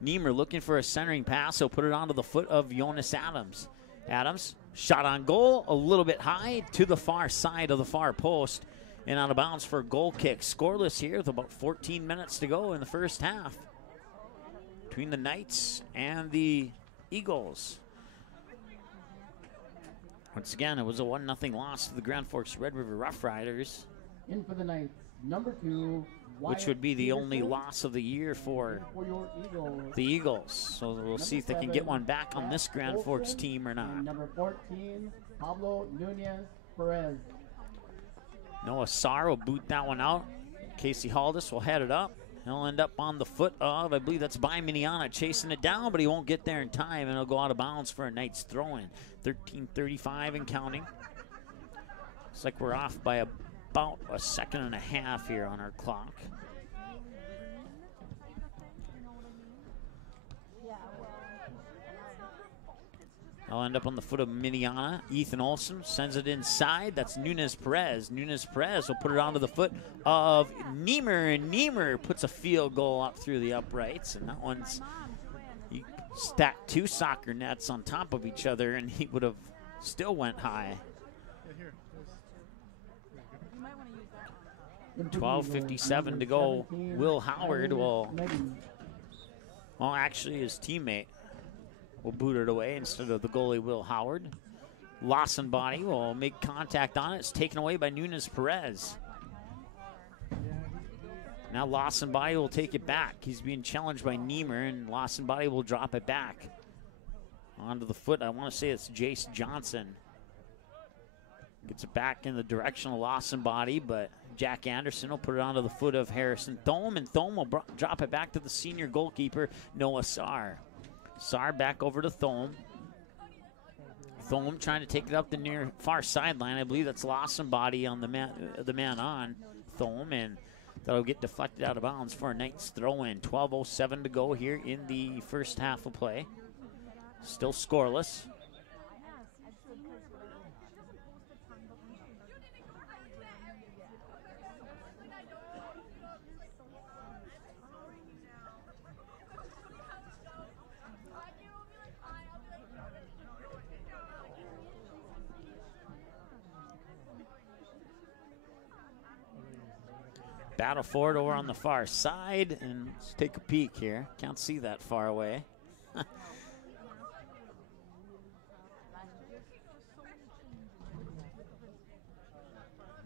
Niemer looking for a centering pass. He'll put it onto the foot of Jonas Adams. Adams, shot on goal, a little bit high to the far side of the far post, and out of bounds for a goal kick. Scoreless here with about 14 minutes to go in the first half between the Knights and the Eagles. Once again, it was a 1-0 loss to the Grand Forks Red River Rough Riders. In for the Knights, number 2, which would be the only loss of the year for your Eagles. The Eagles. So we'll see if they can get one back on this Grand Forks team or not. Number 14, Pablo Nunez Perez. Noah Sarr will boot that one out. Casey Haldis will head it up. He'll end up on the foot of, I believe that's by Miniana, chasing it down, but he won't get there in time, and it'll go out of bounds for a Knights throw-in. 13:35 and counting. Looks like we're off by about a second and a half here on our clock. I'll end up on the foot of Miniana. Ethan Olsen sends it inside. That's Nunez Perez. Nunez Perez will put it onto the foot of Niemer, and Niemer puts a field goal up through the uprights, and that one's, he stacked 2 soccer nets on top of each other, and he would have still went high. 12:57 to go. Will Howard will, well, actually his teammate will boot it away instead of the goalie, Will Howard. Lawson body will make contact on it. It's taken away by Nunez Perez. Now Lawson body will take it back. He's being challenged by Niemer, and Lawson body will drop it back. Onto the foot, I want to say it's Jace Johnson. Gets it back in the direction of Lawson body, but Jack Anderson will put it onto the foot of Harrison Thome, and Thome will drop it back to the senior goalkeeper, Noah Sarr. Sarr back over to Thome. Thome trying to take it up the near far sideline. I believe that's Lawson body on the man on Thome, and that'll get deflected out of bounds for a Knights throw-in. 12:07 to go here in the first half of play. Still scoreless. Battle for it over on the far side, and let's take a peek here. Can't see that far away.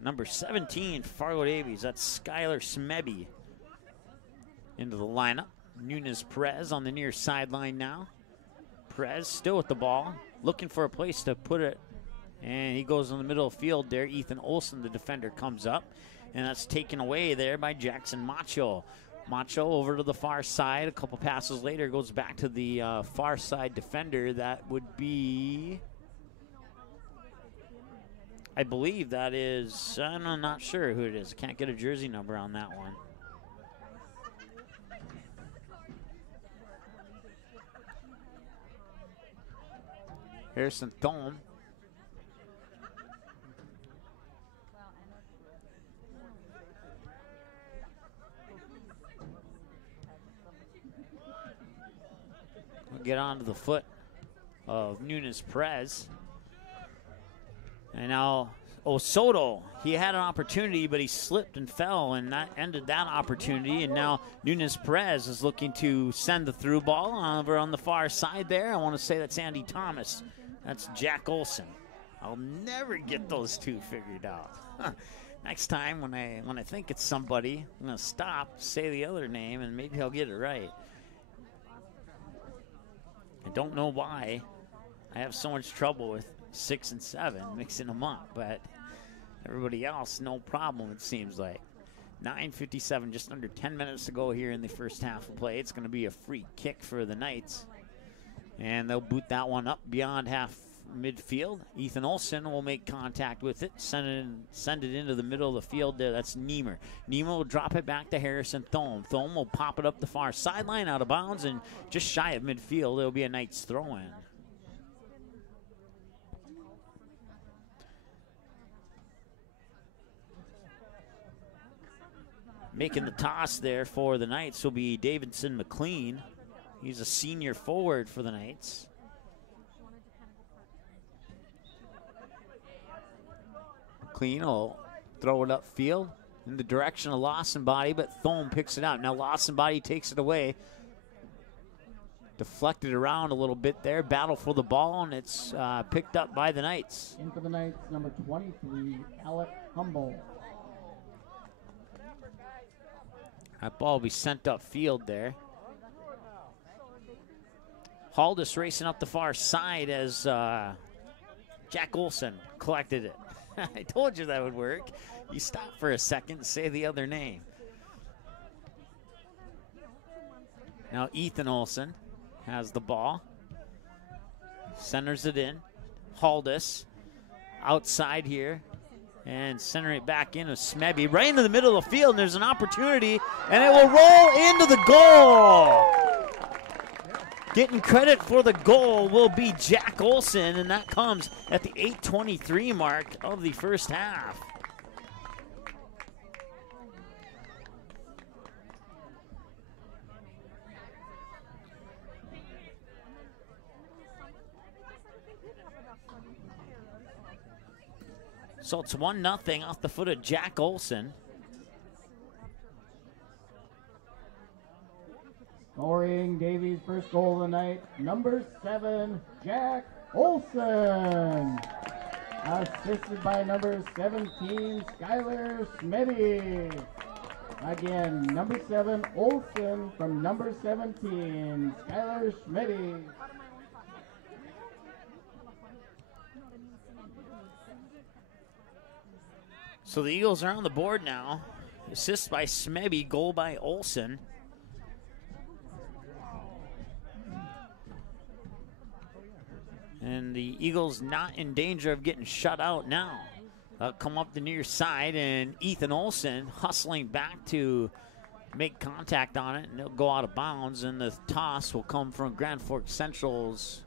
Number 17, Fargo Davies. That's Skylar Smebby into the lineup. Nunez Perez on the near sideline now. Perez still with the ball, looking for a place to put it, and he goes in the middle of the field there. Ethan Olsen, the defender, comes up, and that's taken away there by Jackson Macho. Macho over to the far side. A couple passes later goes back to the far side defender. That would be, I believe that is, I'm not sure who it is. Can't get a jersey number on that one. Harrison Thome. We'll get onto the foot of Nunez Perez. And now Osoto, he had an opportunity, but he slipped and fell, and that ended that opportunity. And now Nunez Perez is looking to send the through ball over on the far side there. I want to say that's Andy Thomas. That's Jack Olson. I'll never get those two figured out. Next time when I think it's somebody, I'm going to stop, say the other name, and maybe I'll get it right. I don't know why I have so much trouble with 6 and 7, mixing them up, but everybody else, no problem, it seems like. 9:57, just under 10 minutes to go here in the first half of play. It's going to be a free kick for the Knights, and they'll boot that one up beyond half midfield. Ethan Olson will make contact with it, send it into the middle of the field there. That's Niemer. Niemer will drop it back to Harrison Thome. Thome will pop it up the far sideline out of bounds, and just shy of midfield, it'll be a Knights throw-in. Making the toss there for the Knights will be Davidson McLean. He's a senior forward for the Knights. McLean will throw it upfield in the direction of Lawson Body, but Thome picks it out. Now Lawson Body takes it away. Deflected around a little bit there. Battle for the ball, and it's picked up by the Knights. In for the Knights, number 23, Alec Humble. That ball will be sent upfield there. Haldis racing up the far side as Jack Olson collected it. I told you that would work. You stop for a second, say the other name. Now Ethan Olson has the ball. Centers it in. Haldis outside here. And center it back into Smebby. Right into the middle of the field, and there's an opportunity, and it will roll into the goal. Getting credit for the goal will be Jack Olson, and that comes at the 8:23 mark of the first half. So it's 1-0 off the foot of Jack Olson. Scoring Davies' first goal of the night, number 7, Jack Olson. Assisted by number 17, Skylar Smitty. Again, number 7, Olson from number 17, Skylar Smitty. So the Eagles are on the board now. Assist by Smebby, goal by Olson. And the Eagles not in danger of getting shut out now. Come up the near side, and Ethan Olson hustling back to make contact on it, and it'll go out of bounds, and the toss will come from Grand Forks Central's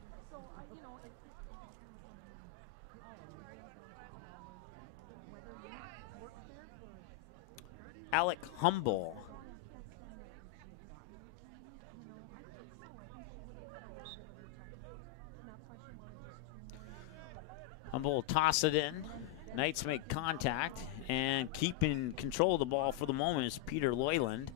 Alec Humble. Humble will toss it in. Knights make contact, and keeping control of the ball for the moment is Peter Loyland.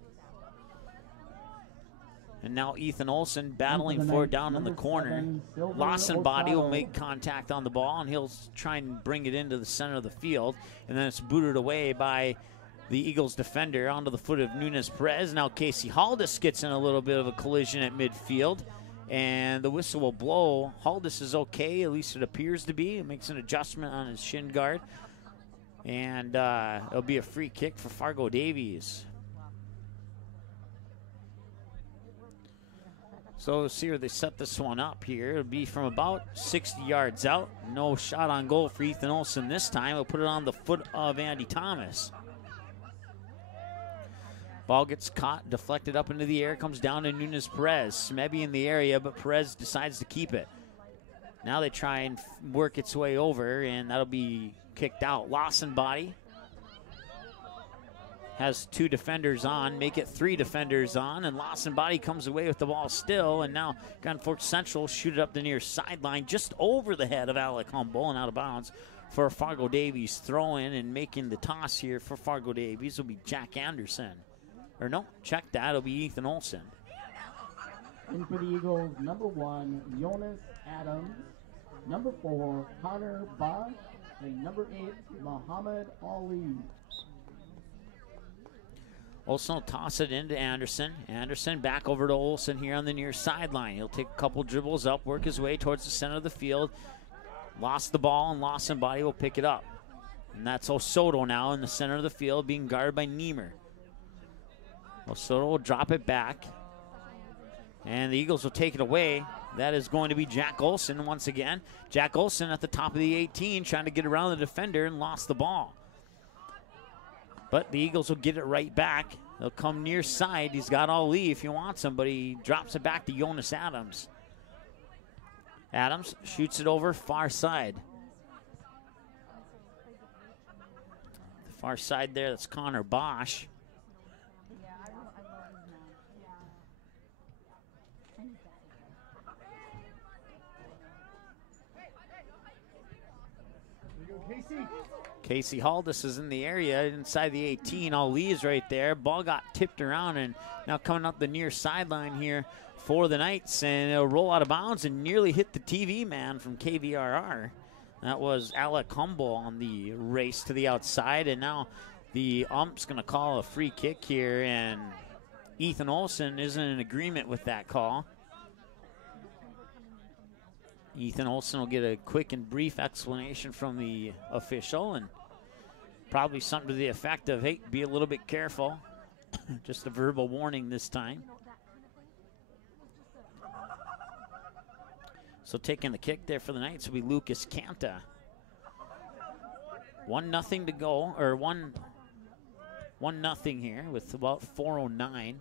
And now Ethan Olson battling for it down in the corner. Lawson Body will make contact on the ball, and he'll try and bring it into the center of the field. And then it's booted away by the Eagles defender onto the foot of Nunez Perez. Now Casey Haldis gets in a little bit of a collision at midfield, and the whistle will blow. Haldis is okay, at least it appears to be. It makes an adjustment on his shin guard, and it'll be a free kick for Fargo Davies. So let's see where they set this one up here. It'll be from about 60 yards out. No shot on goal for Ethan Olson this time. We'll put it on the foot of Andy Thomas. Ball gets caught, deflected up into the air, comes down to Nunez Perez. Smebby in the area, but Perez decides to keep it. Now they try and work its way over, and that'll be kicked out. Lawson Body has 2 defenders on, make it 3 defenders on, and Lawson Body comes away with the ball still, and now Grand Forks Central shoot it up the near sideline just over the head of Alec Humble and out of bounds for Fargo Davies. Throwing and making the toss here for Fargo Davies will be Jack Anderson. Or no, check that. It'll be Ethan Olson. In for the Eagles, number 1, Jonas Adams. Number 4, Connor Bosch. And number 8, Muhammad Ali. Olson will toss it into Anderson. Anderson back over to Olson here on the near sideline. He'll take a couple dribbles up, work his way towards the center of the field. Lost the ball, and lost somebody will pick it up. And that's Osoto now in the center of the field, being guarded by Niemer. Osoto will drop it back. And the Eagles will take it away. That is going to be Jack Olson once again. Jack Olson at the top of the 18, trying to get around the defender and lost the ball. But the Eagles will get it right back. They'll come near side. He's got Ali if he wants him, but he drops it back to Jonas Adams. Adams shoots it over far side. The far side there, that's Connor Bosch. Casey Haldis is in the area inside the 18. Ali is right there. Ball got tipped around and now coming up the near sideline here for the Knights. And it'll roll out of bounds and nearly hit the TV man from KVRR. That was Alec Humble on the race to the outside. And now the ump's going to call a free kick here. And Ethan Olson isn't in agreement with that call. Ethan Olson will get a quick and brief explanation from the official, and probably something to the effect of, hey, be a little bit careful. Just a verbal warning this time. So taking the kick there for the Knights will be Lucas Canta. 1-0 to go, or 1-0 here with about 4:09.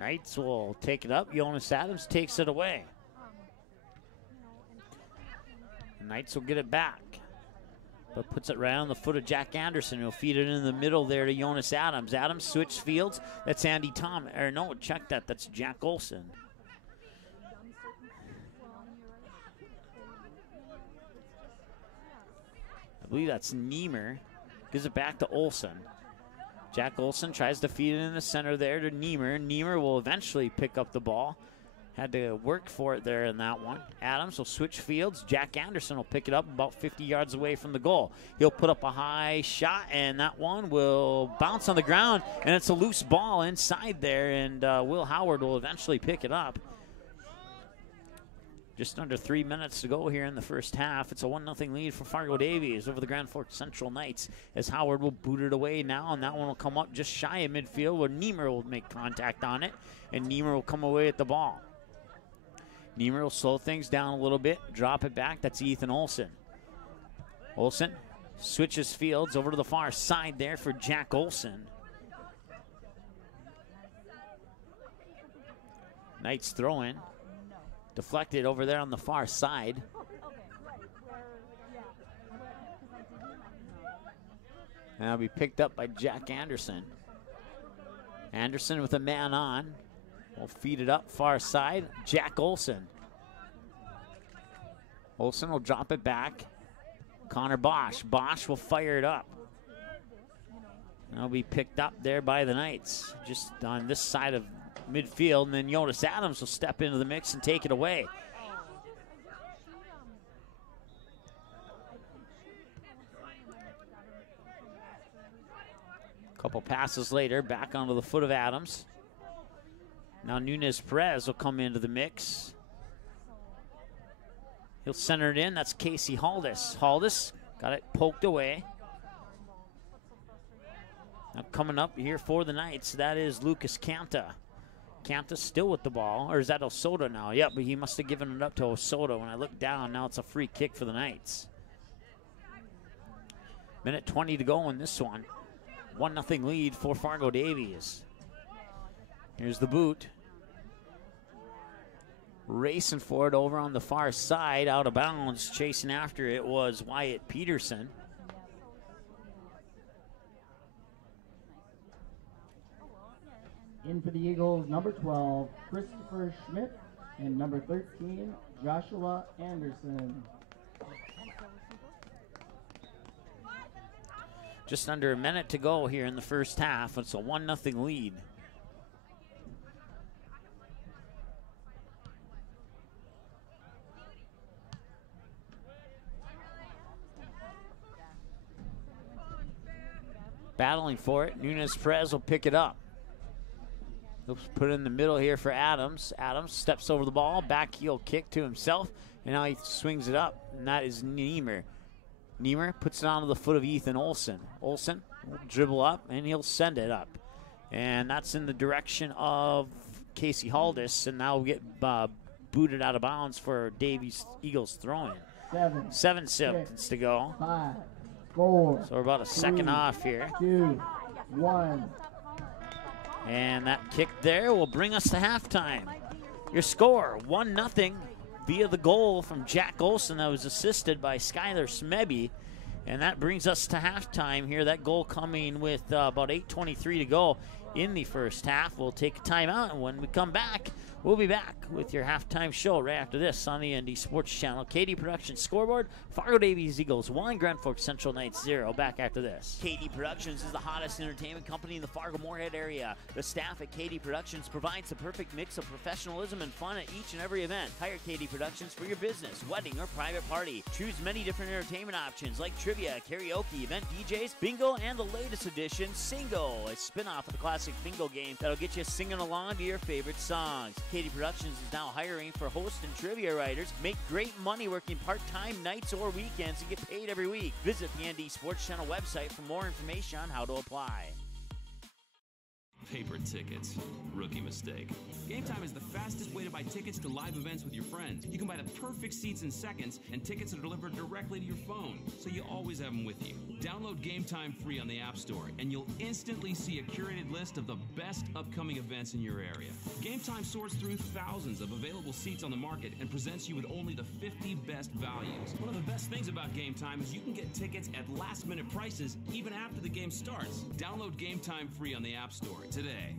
Knights will take it up. Jonas Adams takes it away. The Knights will get it back, but puts it right on the foot of Jack Anderson. He'll feed it in the middle there to Jonas Adams. Adams switch fields. That's Andy Thomas. Or no, check that. That's Jack Olson. I believe that's Niemer. Gives it back to Olson. Jack Olson tries to feed it in the center there to Niemer. Niemer will eventually pick up the ball. Had to work for it there in that one. Adams will switch fields. Jack Anderson will pick it up about 50 yards away from the goal. He'll put up a high shot, and that one will bounce on the ground, and it's a loose ball inside there, and Will Howard will eventually pick it up. Just under 3 minutes to go here in the first half. It's a 1-0 lead for Fargo Davies over the Grand Forks Central Knights, as Howard will boot it away now, and that one will come up just shy of midfield where Niemer will make contact on it, and Niemer will come away with the ball. Niemer will slow things down a little bit, drop it back. That's Ethan Olson. Olson switches fields over to the far side there for Jack Olson. Knights throw in. Deflected over there on the far side. And that'll be picked up by Jack Anderson. Anderson with a man on. Will feed it up far side. Jack Olson. Olson will drop it back. Connor Bosch. Bosch will fire it up. That'll be picked up there by the Knights. Just on this side of midfield, and then Jonas Adams will step into the mix and take it away. Couple passes later, back onto the foot of Adams. Now Nunez Perez will come into the mix. He'll center it in. That's Casey Haldis. Haldis got it poked away. Now coming up here for the Knights, that is Lucas Canta. Canta still with the ball, or is that Osoto now? Yep, but he must have given it up to Osoto. When I look down, now it's a free kick for the Knights. Minute 20 to go in this one. 1-0 lead for Fargo Davies. Here's the boot. racing for it over on the far side, out of bounds. Chasing after it was Wyatt Peterson. In for the Eagles, number 12, Christopher Schmidt, and number 13, Joshua Anderson. Just under a minute to go here in the first half. It's a 1-0 lead. Battling for it. Nunez Perez will pick it up. He'll put it in the middle here for Adams. Adams steps over the ball. Back heel kick to himself. And now he swings it up. And that is Niemer. Niemer puts it onto the foot of Ethan Olsen. Olsen will dribble up and he'll send it up. And that's in the direction of Casey Haldis. And now we'll get booted out of bounds for Davies Eagles throwing. 7 seconds to go. 5, 4. So we're about a second off here. 2, 1. And that kick there will bring us to halftime. Your score, 1-0 via the goal from Jack Olsen that was assisted by Skylar Smeby. And that brings us to halftime here. That goal coming with about 8:23 to go in the first half. We'll take a timeout, and when we come back, we'll be back with your halftime show right after this on the ND Sports Channel. KD Productions scoreboard, Fargo Davies Eagles 1, Grand Forks Central Knights 0. Back after this. KD Productions is the hottest entertainment company in the Fargo-Moorhead area. The staff at KD Productions provides the perfect mix of professionalism and fun at each and every event. Hire KD Productions for your business, wedding, or private party. Choose many different entertainment options like trivia, karaoke, event DJs, bingo, and the latest edition, Singo, a spin-off of the classic bingo game that'll get you singing along to your favorite songs. KD Productions is now hiring for host and trivia writers. Make great money working part-time nights or weekends and get paid every week. Visit the ND Sports Channel website for more information on how to apply. Paper tickets. Rookie mistake. Game Time is the fastest way to buy tickets to live events with your friends. You can buy the perfect seats in seconds, and tickets are delivered directly to your phone, so you always have them with you. Download Game Time free on the App Store, and you'll instantly see a curated list of the best upcoming events in your area. Game Time sorts through thousands of available seats on the market and presents you with only the 50 best values. One of the best things about Game Time is you can get tickets at last-minute prices even after the game starts. Download Game Time free on the App Store today.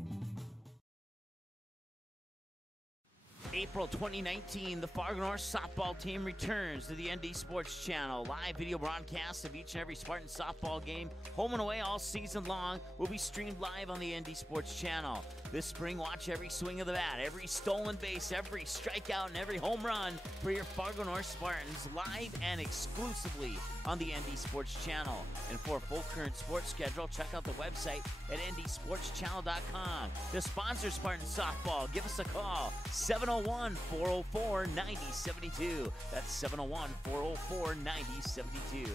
April 2019, the Fargo North softball team returns to the ND Sports Channel. Live video broadcasts of each and every Spartan softball game, home and away all season long, will be streamed live on the ND Sports Channel. This spring, watch every swing of the bat, every stolen base, every strikeout, and every home run for your Fargo North Spartans live and exclusively on the ND Sports Channel. And for a full current sports schedule, check out the website at ndsportschannel.com. To sponsor Spartan softball, give us a call, 701-404-9072. That's 701-404-9072.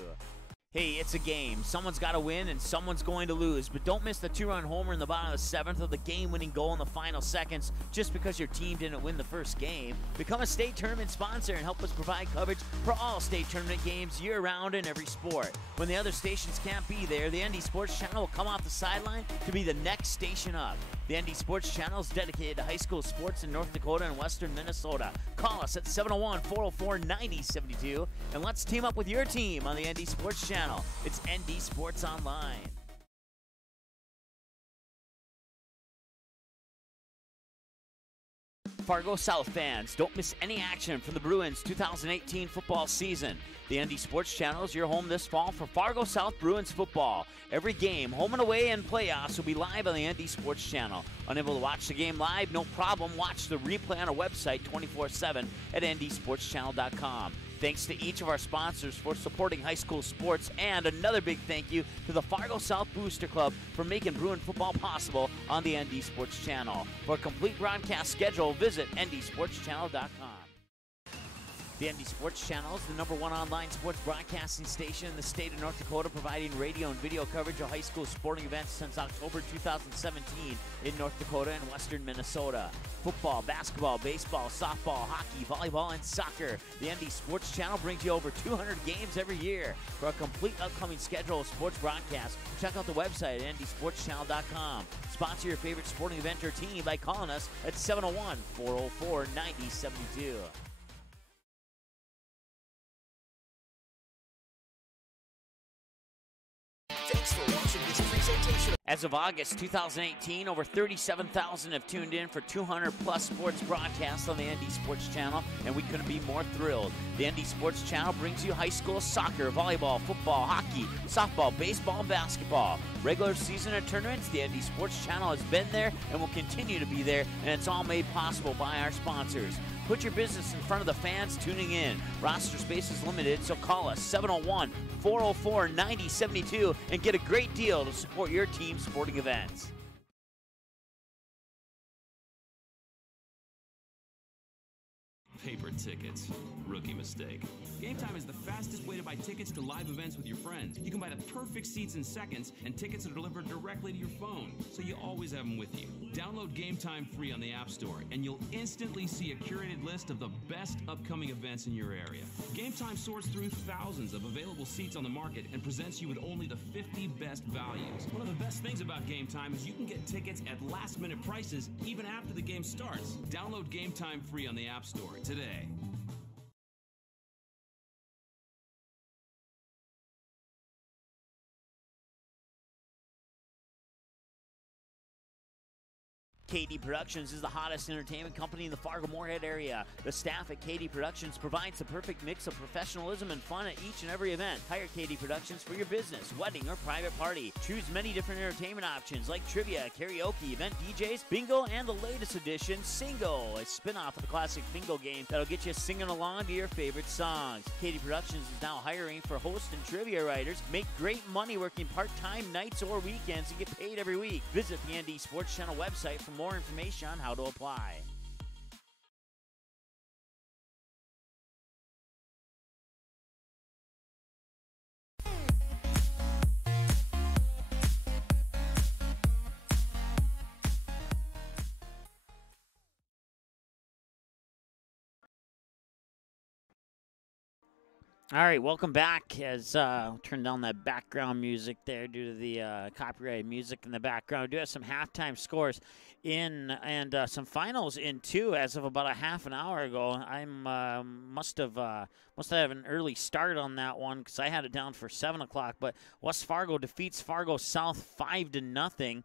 Hey, it's a game. Someone's got to win and someone's going to lose. But don't miss the 2-run homer in the bottom of the 7th or the game-winning goal in the final seconds just because your team didn't win the first game. Become a state tournament sponsor and help us provide coverage for all state tournament games year-round in every sport. When the other stations can't be there, the ND Sports Channel will come off the sideline to be the next station up. The ND Sports Channel is dedicated to high school sports in North Dakota and western Minnesota. Call us at 701-404-9072 and let's team up with your team on the ND Sports Channel. It's ND Sports Online. Fargo South fans, don't miss any action from the Bruins 2018 football season. The ND Sports Channel is your home this fall for Fargo South Bruins football. Every game, home and away, and playoffs will be live on the ND Sports Channel. Unable to watch the game live? No problem. Watch the replay on our website 24/7 at ndsportschannel.com. Thanks to each of our sponsors for supporting high school sports, and another big thank you to the Fargo South Booster Club for making Bruin football possible on the ND Sports Channel. For a complete broadcast schedule, visit ndsportschannel.com. The ND Sports Channel is the #1 online sports broadcasting station in the state of North Dakota, providing radio and video coverage of high school sporting events since October 2017 in North Dakota and western Minnesota. Football, basketball, baseball, softball, hockey, volleyball, and soccer. The ND Sports Channel brings you over 200 games every year. For a complete upcoming schedule of sports broadcasts, check out the website at ndsportschannel.com. Sponsor your favorite sporting event or team by calling us at 701-404-9072. Thanks for watching this presentation. As of August 2018, over 37,000 have tuned in for 200-plus sports broadcasts on the ND Sports Channel, and we couldn't be more thrilled. The ND Sports Channel brings you high school soccer, volleyball, football, hockey, softball, baseball, and basketball. Regular season and tournaments, the ND Sports Channel has been there and will continue to be there, and it's all made possible by our sponsors. Put your business in front of the fans tuning in. Roster space is limited, so call us 701-404-9072 and get a great deal to support your team's sporting events. Paper tickets. Rookie mistake. Game Time is the fastest way to buy tickets to live events with your friends. You can buy the perfect seats in seconds, and tickets are delivered directly to your phone, so you always have them with you. Download Game Time free on the App Store, and you'll instantly see a curated list of the best upcoming events in your area. Game Time sorts through thousands of available seats on the market and presents you with only the 50 best values. One of the best things about Game Time is you can get tickets at last-minute prices even after the game starts. Download Game Time free on the App Store today. KD Productions is the hottest entertainment company in the Fargo-Moorhead area. The staff at KD Productions provides the perfect mix of professionalism and fun at each and every event. Hire KD Productions for your business, wedding, or private party. Choose many different entertainment options like trivia, karaoke, event DJs, bingo, and the latest edition, Singo, a spin-off of the classic bingo game that'll get you singing along to your favorite songs. KD Productions is now hiring for host and trivia writers. Make great money working part-time nights or weekends and get paid every week. Visit the ND Sports Channel website for more information on how to apply. All right, welcome back. As turn down that background music there due to the copyrighted music in the background. We do have some halftime scores in and some finals in too. As of about a half an hour ago, I must have an early start on that one because I had it down for 7 o'clock. But West Fargo defeats Fargo South 5-0,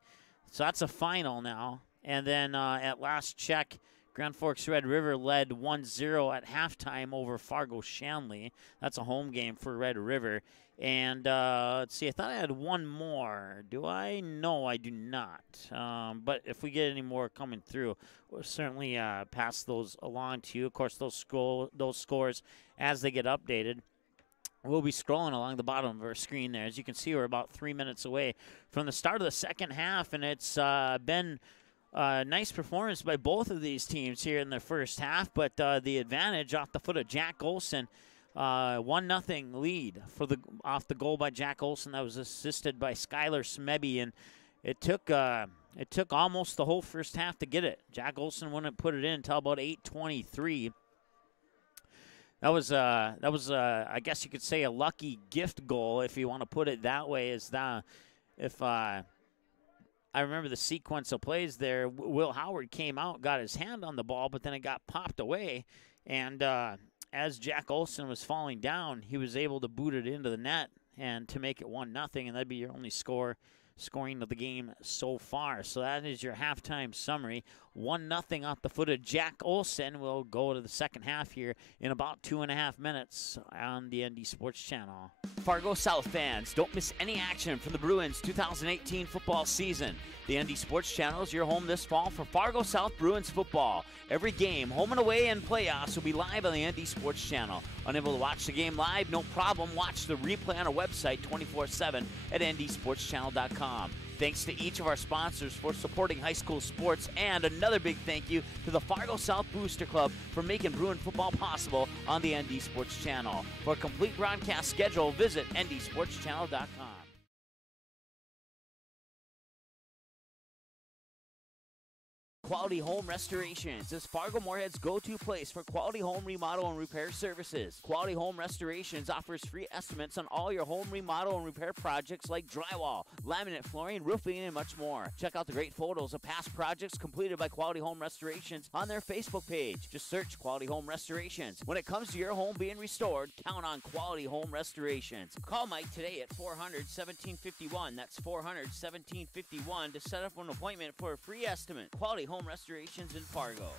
so that's a final now. And then at last check, Grand Forks Red River led 1-0 at halftime over Fargo Shanley. That's a home game for Red River. And let's see, I thought I had one more. Do I? No, I do not. But if we get any more coming through, we'll certainly pass those along to you. Of course, those scores, as they get updated, we'll be scrolling along the bottom of our screen there. As you can see, we're about 3 minutes away from the start of the second half, and it's been nice performance by both of these teams here in the first half, but the advantage off the foot of Jack Olson, 1-0 lead off the goal by Jack Olson that was assisted by Skylar Smeby, and it took almost the whole first half to get it. Jack Olson wouldn't put it in until about 8:23. That was I guess you could say a lucky gift goal if you want to put it that way. I remember the sequence of plays there. Will Howard came out, got his hand on the ball, but then it got popped away. And as Jack Olson was falling down, he was able to boot it into the net and to make it 1-0, and that'd be your only scoring of the game so far. So that is your halftime summary. 1-0 off the foot of Jack Olson. We'll go to the second half here in about 2.5 minutes on the ND Sports Channel. Fargo South fans, don't miss any action from the Bruins 2018 football season. The ND Sports Channel is your home this fall for Fargo South Bruins football. Every game, home and away, and playoffs will be live on the ND Sports Channel. Unable to watch the game live? No problem. Watch the replay on our website 24/7 at ndsportschannel.com. Thanks to each of our sponsors for supporting high school sports, and another big thank you to the Fargo South Booster Club for making Bruin football possible on the ND Sports Channel. For a complete broadcast schedule, visit ndsportschannel.com. Quality Home Restorations is Fargo Moorhead's go-to place for quality home remodel and repair services. Quality Home Restorations offers free estimates on all your home remodel and repair projects like drywall, laminate flooring, roofing, and much more. Check out the great photos of past projects completed by Quality Home Restorations on their Facebook page. Just search Quality Home Restorations. When it comes to your home being restored, count on Quality Home Restorations. Call Mike today at 400-1751. That's 400-1751 to set up an appointment for a free estimate. Quality Home Restorations in Fargo.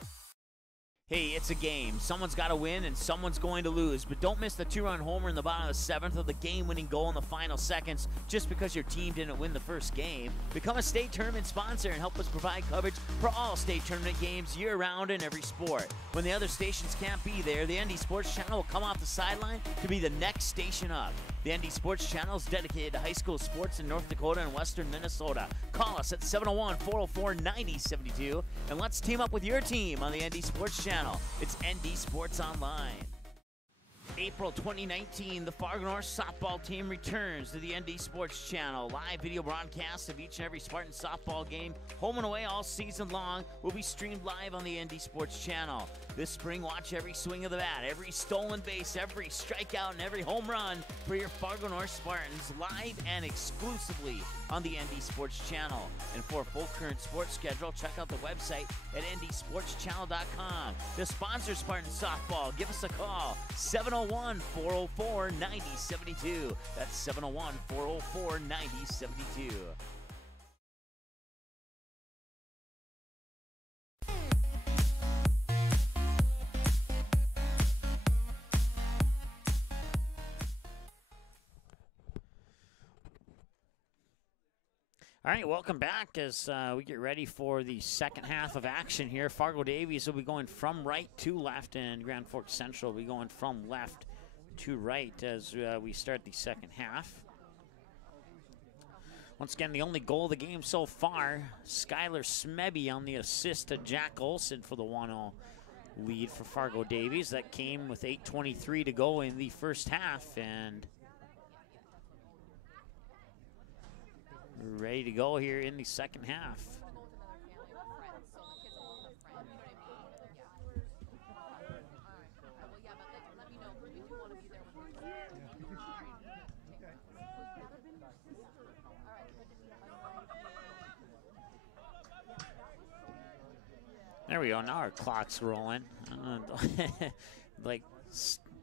Hey, it's a game. Someone's got to win and someone's going to lose. But don't miss the two-run homer in the bottom of the seventh or the game-winning goal in the final seconds just because your team didn't win the first game. Become a state tournament sponsor and help us provide coverage for all state tournament games year-round in every sport. When the other stations can't be there, the ND Sports Channel will come off the sideline to be the next station up. The ND Sports Channel is dedicated to high school sports in North Dakota and western Minnesota. Call us at 701-404-9072 and let's team up with your team on the ND Sports Channel. It's ND Sports Online. April 2019, the Fargo North softball team returns to the ND Sports Channel. Live video broadcasts of each and every Spartan softball game, home and away all season long, will be streamed live on the ND Sports Channel. This spring, watch every swing of the bat, every stolen base, every strikeout, and every home run for your Fargo North Spartans live and exclusively on the ND Sports Channel. And for a full current sports schedule, check out the website at ndsportschannel.com. To sponsor Spartan softball, give us a call, 701-404-9072. That's 701-404-9072. All right, welcome back as we get ready for the second half of action here. Fargo Davies will be going from right to left, and Grand Forks Central will be going from left to right as we start the second half. Once again, the only goal of the game so far, Skylar Smebby on the assist to Jack Olson for the 1-0 lead for Fargo Davies. That came with 8:23 to go in the first half, and we're ready to go here in the second half. There we go. Now our clock's rolling. Like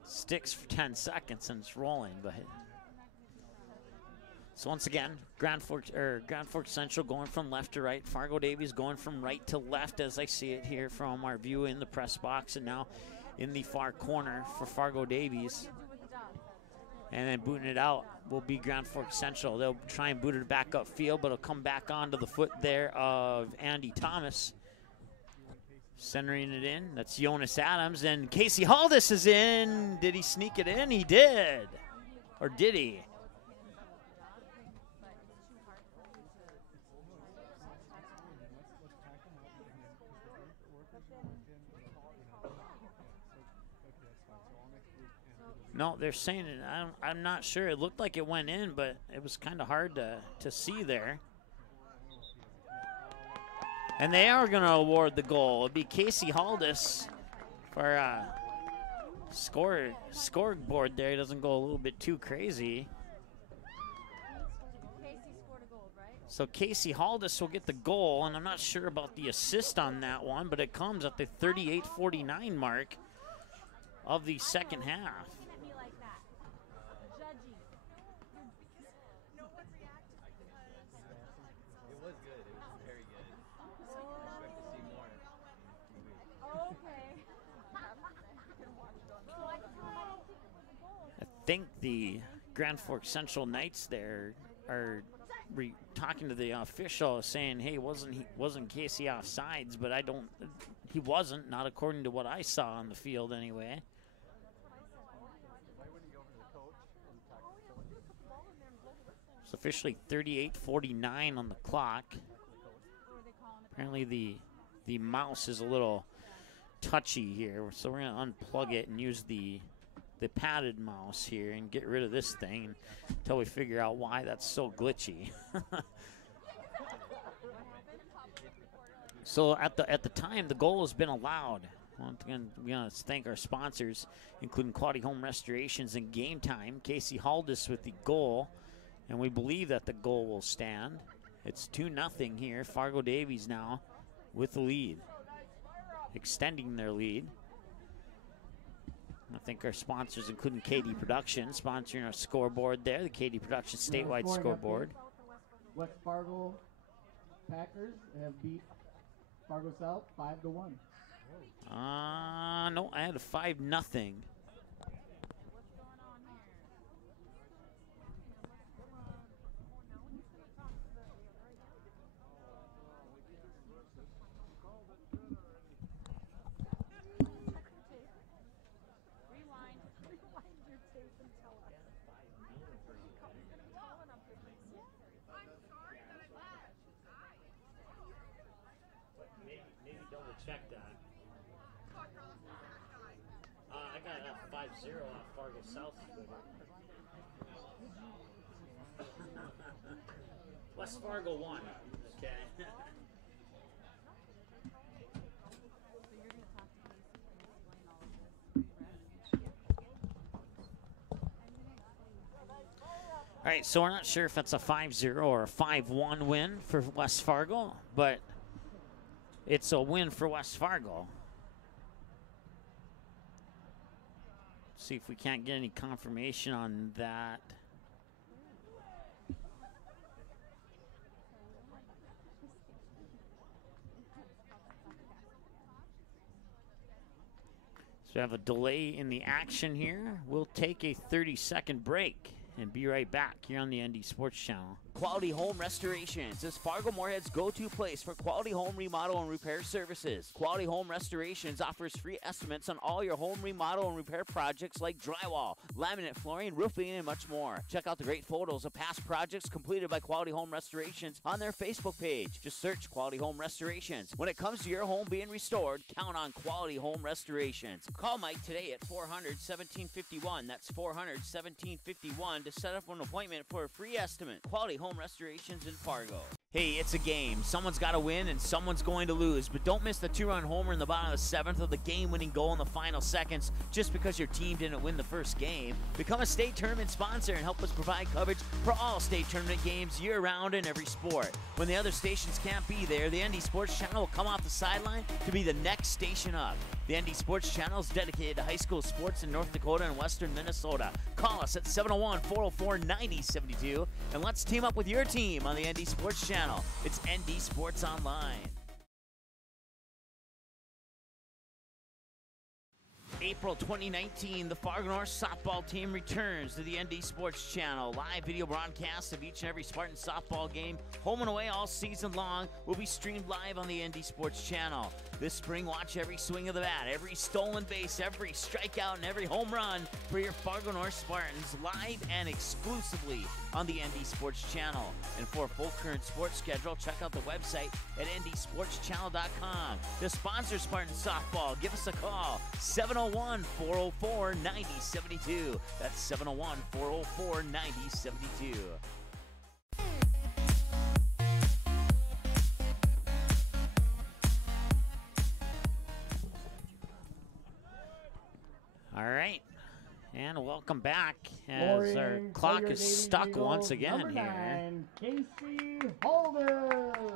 sticks for 10 seconds and it's rolling, but. So once again, Grand Forks Central going from left to right. Fargo Davies going from right to left as I see it here from our view in the press box. And now in the far corner for Fargo Davies. And then booting it out will be Grand Forks Central. They'll try and boot it back upfield, but it'll come back onto the foot there of Andy Thomas. Centering it in. That's Jonas Adams. And Casey Haldis is in. Did he sneak it in? He did. Or did he? No, they're saying it. I'm not sure. It looked like it went in, but it was kind of hard to see there. And they are going to award the goal. It'll be Casey Haldis for scoreboard there. It doesn't go a little bit too crazy. So Casey Haldis will get the goal, and I'm not sure about the assist on that one, but it comes at the 38:49 mark of the second half. I think the Grand Forks Central Knights there are talking to the official saying, hey, wasn't Casey offsides, but he wasn't, not according to what I saw on the field anyway. It's officially 38:49 on the clock. Apparently the mouse is a little touchy here, so we're going to unplug it and use the padded mouse here and get rid of this thing until we figure out why that's so glitchy. So at the time, the goal has been allowed. Once again, we want to thank our sponsors, including Quality Home Restorations and Game Time. Casey Haldis with the goal, and we believe that the goal will stand. It's 2-0 here. Fargo Davies now with the lead, extending their lead. I think our sponsors, including KD Production, sponsoring our scoreboard there, the KD Production statewide scoreboard. West Fargo Packers have beat Fargo South 5-1. No, I had a 5-0. Check that. I got a 5-0 off Fargo South. West Fargo won. Okay. All right, so we're not sure if it's a 5-0 or a 5-1 win for West Fargo, but it's a win for West Fargo. See if we can't get any confirmation on that. So we have a delay in the action here. We'll take a 30-second break and be right back here on the ND Sports Channel. Quality Home Restorations is Fargo Moorhead's go-to place for quality home remodel and repair services. Quality Home Restorations offers free estimates on all your home remodel and repair projects like drywall, laminate flooring, roofing, and much more. Check out the great photos of past projects completed by Quality Home Restorations on their Facebook page. Just search Quality Home Restorations. When it comes to your home being restored, count on Quality Home Restorations. Call Mike today at 400-1751. That's 400-1751 to set up an appointment for a free estimate. Quality Home Restorations in Fargo. Hey, it's a game. Someone's got to win and someone's going to lose. But don't miss the 2-run homer in the bottom of the 7th or the game-winning goal in the final seconds just because your team didn't win the first game. Become a state tournament sponsor and help us provide coverage for all state tournament games year-round in every sport. When the other stations can't be there, the ND Sports Channel will come off the sideline to be the next station up. The ND Sports Channel is dedicated to high school sports in North Dakota and western Minnesota. Call us at 701-404-9072 and let's team up with your team on the ND Sports Channel. It's ND Sports Online. April 2019, the Fargo North softball team returns to the ND Sports Channel. Live video broadcasts of each and every Spartan softball game, home and away all season long, will be streamed live on the ND Sports Channel. This spring, watch every swing of the bat, every stolen base, every strikeout, and every home run for your Fargo North Spartans live and exclusively on the ND Sports Channel. And for a full current sports schedule, check out the website at ndsportschannel.com. To sponsor Spartan softball, give us a call, 701-404-9072. That's 701-404-9072. All right, and welcome back as our clock is stuck once again here. Number 9, Casey Holders.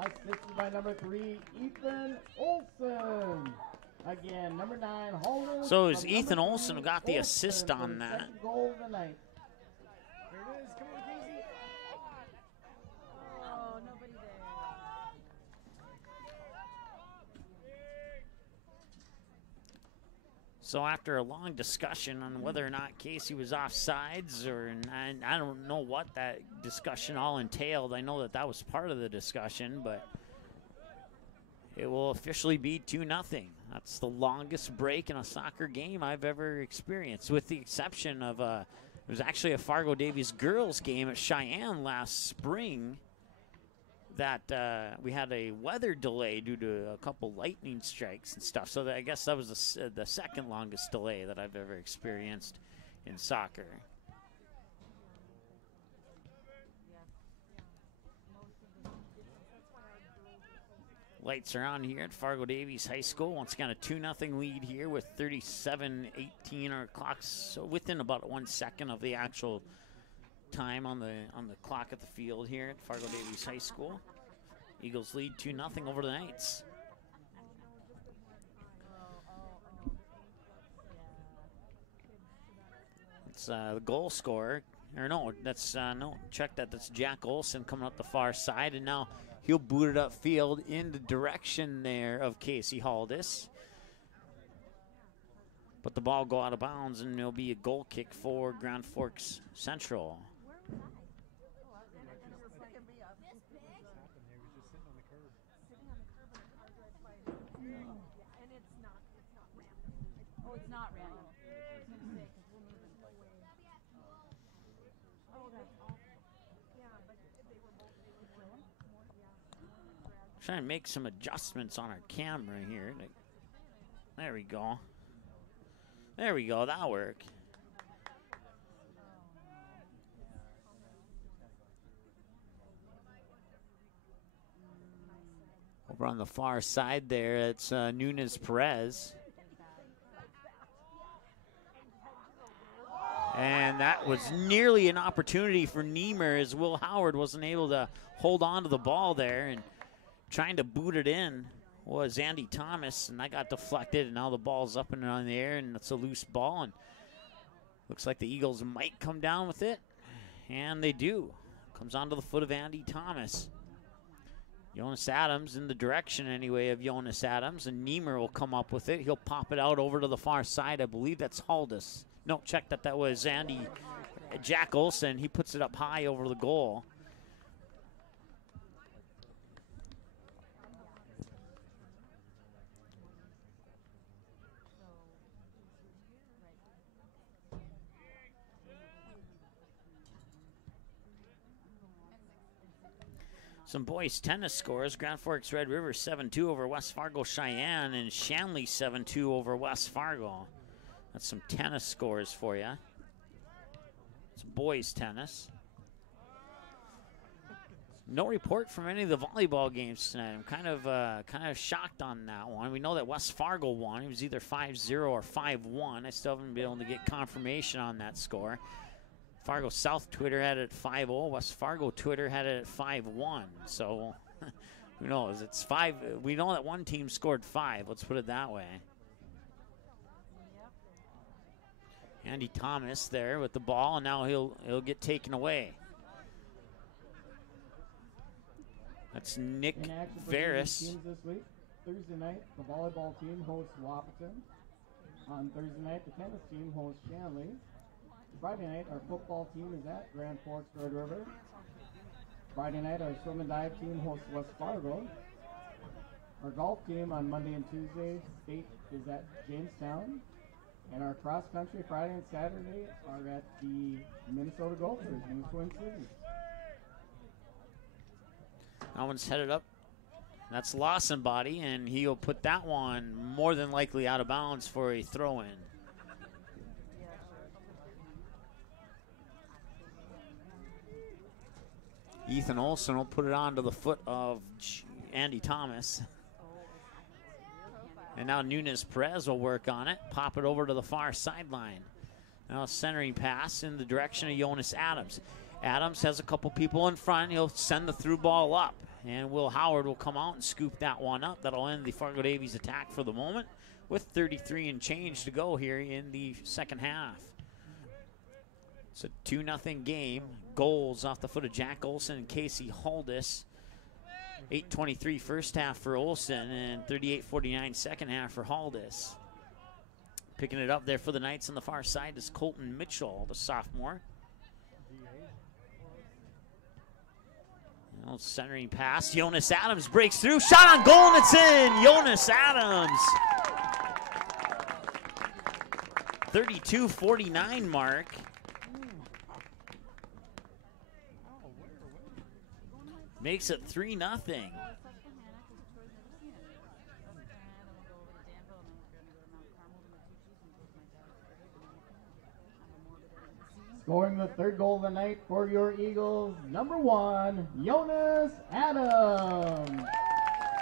Assisted by number 3, Ethan Olson. Again, number 9, Holders. So is Ethan Olson who got the assist on that. Second goal of the night. There it is. Come on, Casey. Oh, nobody there. So after a long discussion on whether or not Casey was offsides, or I don't know what that discussion all entailed. I know that was part of the discussion, but it will officially be 2-0. That's the longest break in a soccer game I've ever experienced, with the exception of was actually a Fargo Davies girls game at Cheyenne last spring that we had a weather delay due to a couple lightning strikes and stuff. So I guess that was the second longest delay that I've ever experienced in soccer. Lights are on here at Fargo Davies High School. Once again, a 2-0 lead here with 37:18. Our clock's so within about 1 second of the actual time on the clock at the field here at Fargo Davies High School. Eagles lead 2-0 over the Knights. It's the goal scorer. Or no, that's no. Check that. That's Jack Olson coming up the far side, and now he'll boot it upfield in the direction there of Casey Haldis. But the ball will go out of bounds, and it'll be a goal kick for Grand Forks Central. Oh, it's not random. Trying to make some adjustments on our camera here. There we go. There we go. That'll work. Over on the far side there, it's Nunez Perez. And that was nearly an opportunity for Niemer as Will Howard wasn't able to hold on to the ball there, and trying to boot it in was Andy Thomas, and that got deflected, and now the ball's up and in the air, and it's a loose ball, and looks like the Eagles might come down with it, and they do. Comes onto the foot of Andy Thomas. Jonas Adams in the direction anyway of Jonas Adams, and Niemer will come up with it. He'll pop it out over to the far side. I believe that's Haldis. No, check that. That was Jack Olson. He puts it up high over the goal. Some boys tennis scores. Grand Forks Red River 7-2 over West Fargo Cheyenne, and Shanley 7-2 over West Fargo. That's some tennis scores for you. It's boys tennis. No report from any of the volleyball games tonight. I'm kind of shocked on that one. We know that West Fargo won. It was either 5-0 or 5-1. I still haven't been able to get confirmation on that score. Fargo South Twitter had it at 5-0. West Fargo Twitter had it at 5-1. So who knows? It's 5. We know that one team scored 5. Let's put it that way. Andy Thomas there with the ball, and now he'll get taken away. That's Nick Veris. Teams this week. Thursday night, the volleyball team hosts Wahpeton. On Thursday night, the tennis team hosts Shanley. Friday night, our football team is at Grand Forks Red River. Friday night, our swim and dive team hosts West Fargo. Our golf team on Monday and Tuesday, state is at Jamestown. And our cross country Friday and Saturday are at the Minnesota Gophers in the Twin Cities. That one's headed up. That's Lawson body, and he'll put that one more than likely out of bounds for a throw-in. Ethan Olson will put it onto the foot of Andy Thomas. And now Nunez Perez will work on it. Pop it over to the far sideline. Now a centering pass in the direction of Jonas Adams. Adams has a couple people in front. He'll send the through ball up. And Will Howard will come out and scoop that one up. That'll end the Fargo Davies attack for the moment with 33 and change to go here in the second half. It's a 2-0 game. Goals off the foot of Jack Olson and Casey Haldis. 8:23 first half for Olson and 38:49 second half for Haldis. Picking it up there for the Knights on the far side is Colton Mitchell, the sophomore. Centering pass. Jonas Adams breaks through. Shot on goal, and it's in. Jonas Adams. 32:49 mark. Makes it 3-0. Scoring the third goal of the night for your Eagles, number 1, Jonas Adams.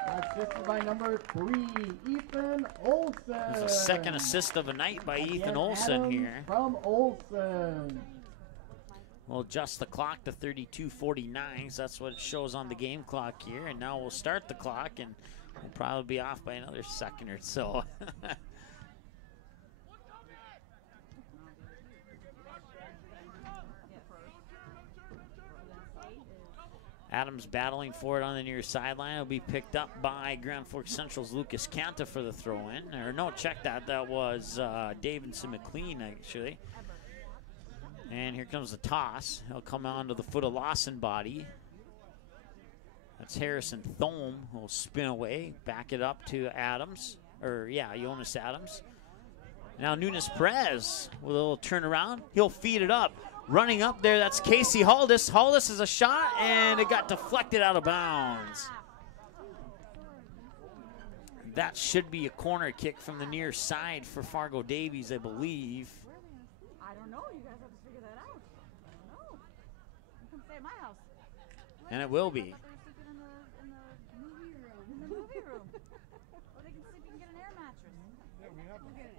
Assisted by number 3, Ethan Olsen. There's a second assist of the night by Again, Ethan Olsen Adams here. from Olsen. We'll adjust the clock to 32:49, so that's what it shows on the game clock here. And now we'll start the clock, and we'll probably be off by another second or so. Adams battling for it on the near sideline. It'll be picked up by Grand Forks Central's Lucas Canta for the throw-in. Or no, check that. That was Davidson McLean, actually. And here comes the toss. He'll come onto the foot of Lawson body. That's Harrison Thome who will spin away, back it up to Adams. Jonas Adams. Now Nunes Perez with a little turnaround. He'll feed it up. Running up there, that's Casey Haldis. Haldis is a shot, and it got deflected out of bounds. That should be a corner kick from the near side for Fargo Davies, I believe. I don't know. You guys have to figure that out. I don't know. You can stay at my house. And it will be. I thought they were sleeping in the movie room. In the movie room. Or they can sleep. You can get an air mattress. Yeah, we have an air mattress.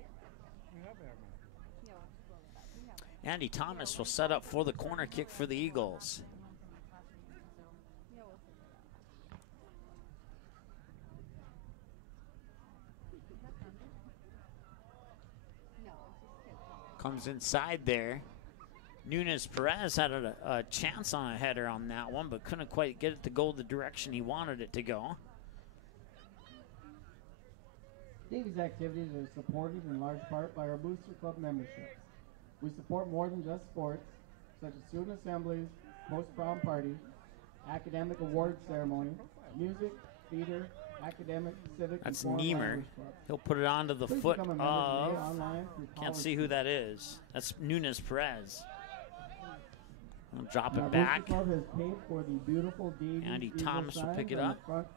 Andy Thomas will set up for the corner kick for the Eagles. Comes inside there. Nunes Perez had a chance on a header on that one, but couldn't quite get it to go the direction he wanted it to go. Davies activities are supported in large part by our Booster Club membership. We support more than just sports, such as student assemblies, post-prom parties, academic award ceremony, music, theater, academic, civic, That's and foreign Niemer. language clubs. He'll put it onto the Please foot become a member today of, online through can't college see who Boot. that is. That's Nunes Perez. I'll drop Our it Booster back. Club has paid for the beautiful Davies Andy Eagle Thomas will signs pick it on the up. front.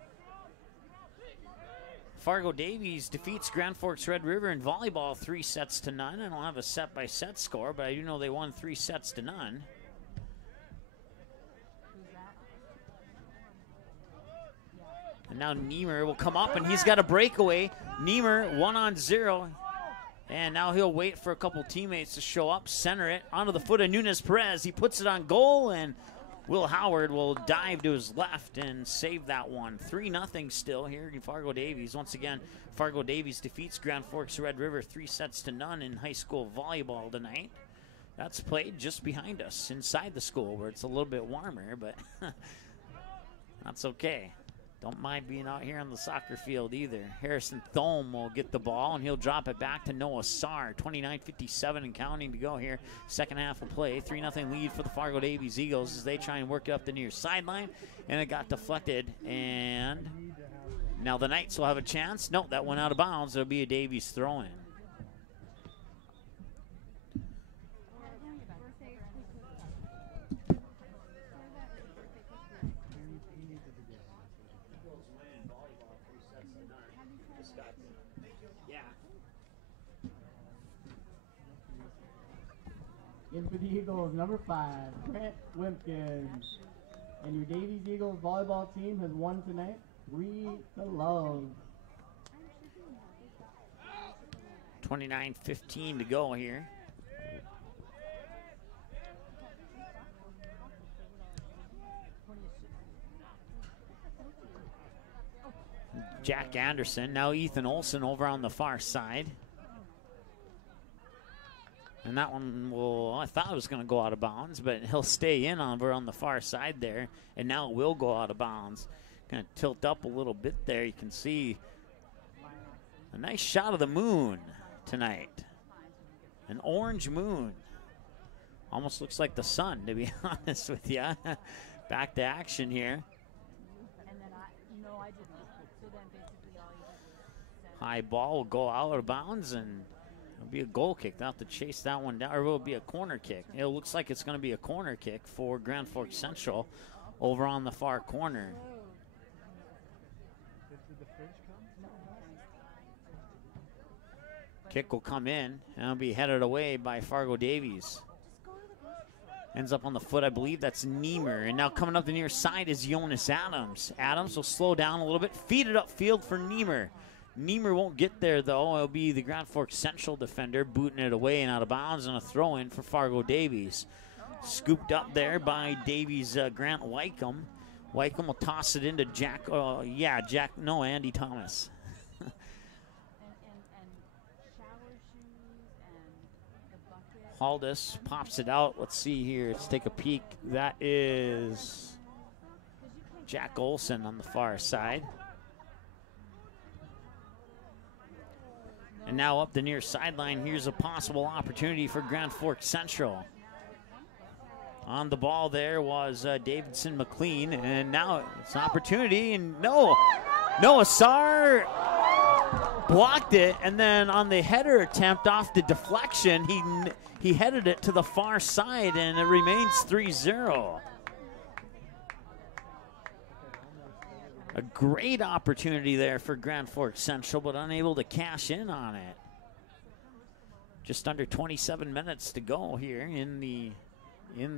Fargo Davies defeats Grand Forks Red River in volleyball 3-0. I don't have a set-by-set score, but I do know they won 3-0. And now Niemer will come up, and he's got a breakaway. Niemer 1-on-0. And now he'll wait for a couple teammates to show up, center it onto the foot of Nunes Perez. He puts it on goal, and Will Howard will dive to his left and save that one. 3-0 still here in Fargo Davies. Once again, Fargo Davies defeats Grand Forks Red River 3-0 in high school volleyball tonight. That's played just behind us inside the school where it's a little bit warmer, but that's okay. Don't mind being out here on the soccer field either. Harrison Thome will get the ball, and he'll drop it back to Noah Sarr. 29:57 and counting to go here. Second half of play. 3-0 lead for the Fargo Davies Eagles as they try and work it up the near sideline. And it got deflected. And now the Knights will have a chance. Nope, that went out of bounds. It'll be a Davies throw-in. In for the Eagles, number 5, Grant Wimpkins. And your Davies Eagles volleyball team has won tonight 3-0. 29:15 to go here. Jack Anderson, now Ethan Olsen over on the far side. And that one I thought it was going to go out of bounds, but he'll stay in over on the far side there. And now it will go out of bounds. Going to tilt up a little bit there. You can see a nice shot of the moon tonight. An orange moon. Almost looks like the sun, to be honest with you. Back to action here. High ball will go out of bounds, and it'll be a goal kick. They'll have to chase that one down, or will it be a corner kick? It looks like it's going to be a corner kick for Grand Forks Central over on the far corner. Kick will come in, and it'll be headed away by Fargo Davies. Ends up on the foot, I believe that's Niemer. And now coming up the near side is Jonas Adams. Adams will slow down a little bit, feed it upfield for Niemer. Niemer won't get there, though. It'll be the Grand Forks Central defender booting it away and out of bounds, and a throw-in for Fargo Davies. Scooped up there by Davies' Grant Wycombe. Wycombe will toss it into Andy Thomas. Haldus pops it out. Let's see here. Let's take a peek. That is Jack Olson on the far side. And now up the near sideline, here's a possible opportunity for Grand Forks Central. On the ball there was Davidson McLean, and now it's an opportunity, and Noah Sarr blocked it, and then on the header attempt off the deflection, he headed it to the far side, and it remains 3-0. A great opportunity there for Grand Forks Central, but unable to cash in on it. Just under 27 minutes to go here in the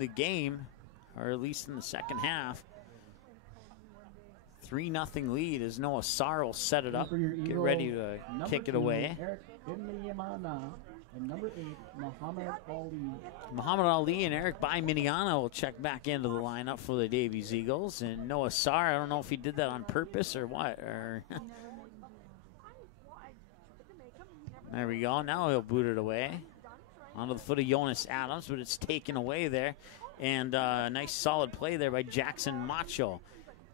game, or at least in the second half. 3-0 lead as Noah Sarr will set it up, get ready to kick it away. And number 8, Muhammad Ali. Muhammad Ali and Eric Miniana will check back into the lineup for the Davies Eagles. And Noah Sarr, I don't know if he did that on purpose or what. There we go. Now he'll boot it away. Onto the foot of Jonas Adams, but it's taken away there. And a nice solid play there by Jackson Macho.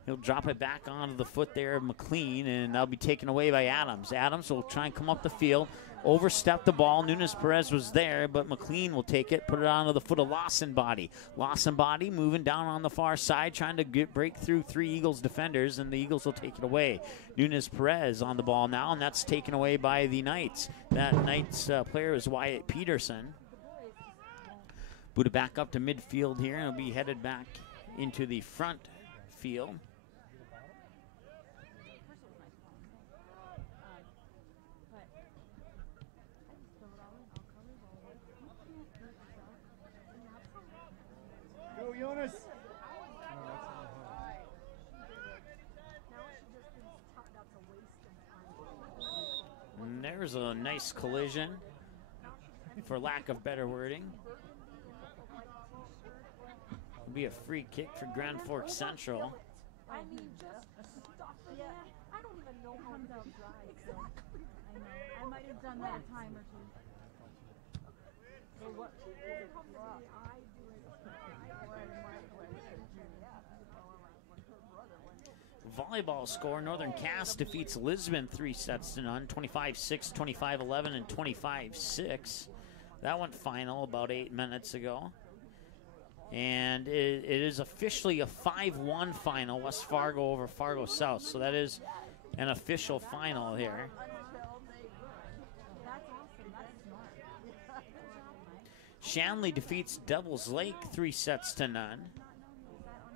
He'll drop it back onto the foot there of McLean, and that'll be taken away by Adams. Adams will try and come up the field, overstep the ball. Nunes Perez was there, but McLean will take it, put it onto the foot of Lawson Body. Lawson Body moving down on the far side, trying to break through 3 Eagles defenders, and the Eagles will take it away. Nunes Perez on the ball now, and that's taken away by the Knights. That Knights player is Wyatt Peterson. Boot it back up to midfield here, and it'll be headed back into the front field. Go, Jonas. And there's a nice collision, for lack of better wording. It'll be a free kick for Grand Forks Central. I mean, just stop it. Yeah. I don't even know how to drive. So I know. I might have done that a time or two. So what? I do it. Volleyball score, Northern Cass defeats Lisbon 3-0, 25-6, 25-11, and 25-6. That went final about 8 minutes ago. And it is officially a 5-1 final, West Fargo over Fargo South. So that is an official final here. Shanley defeats Devils Lake 3-0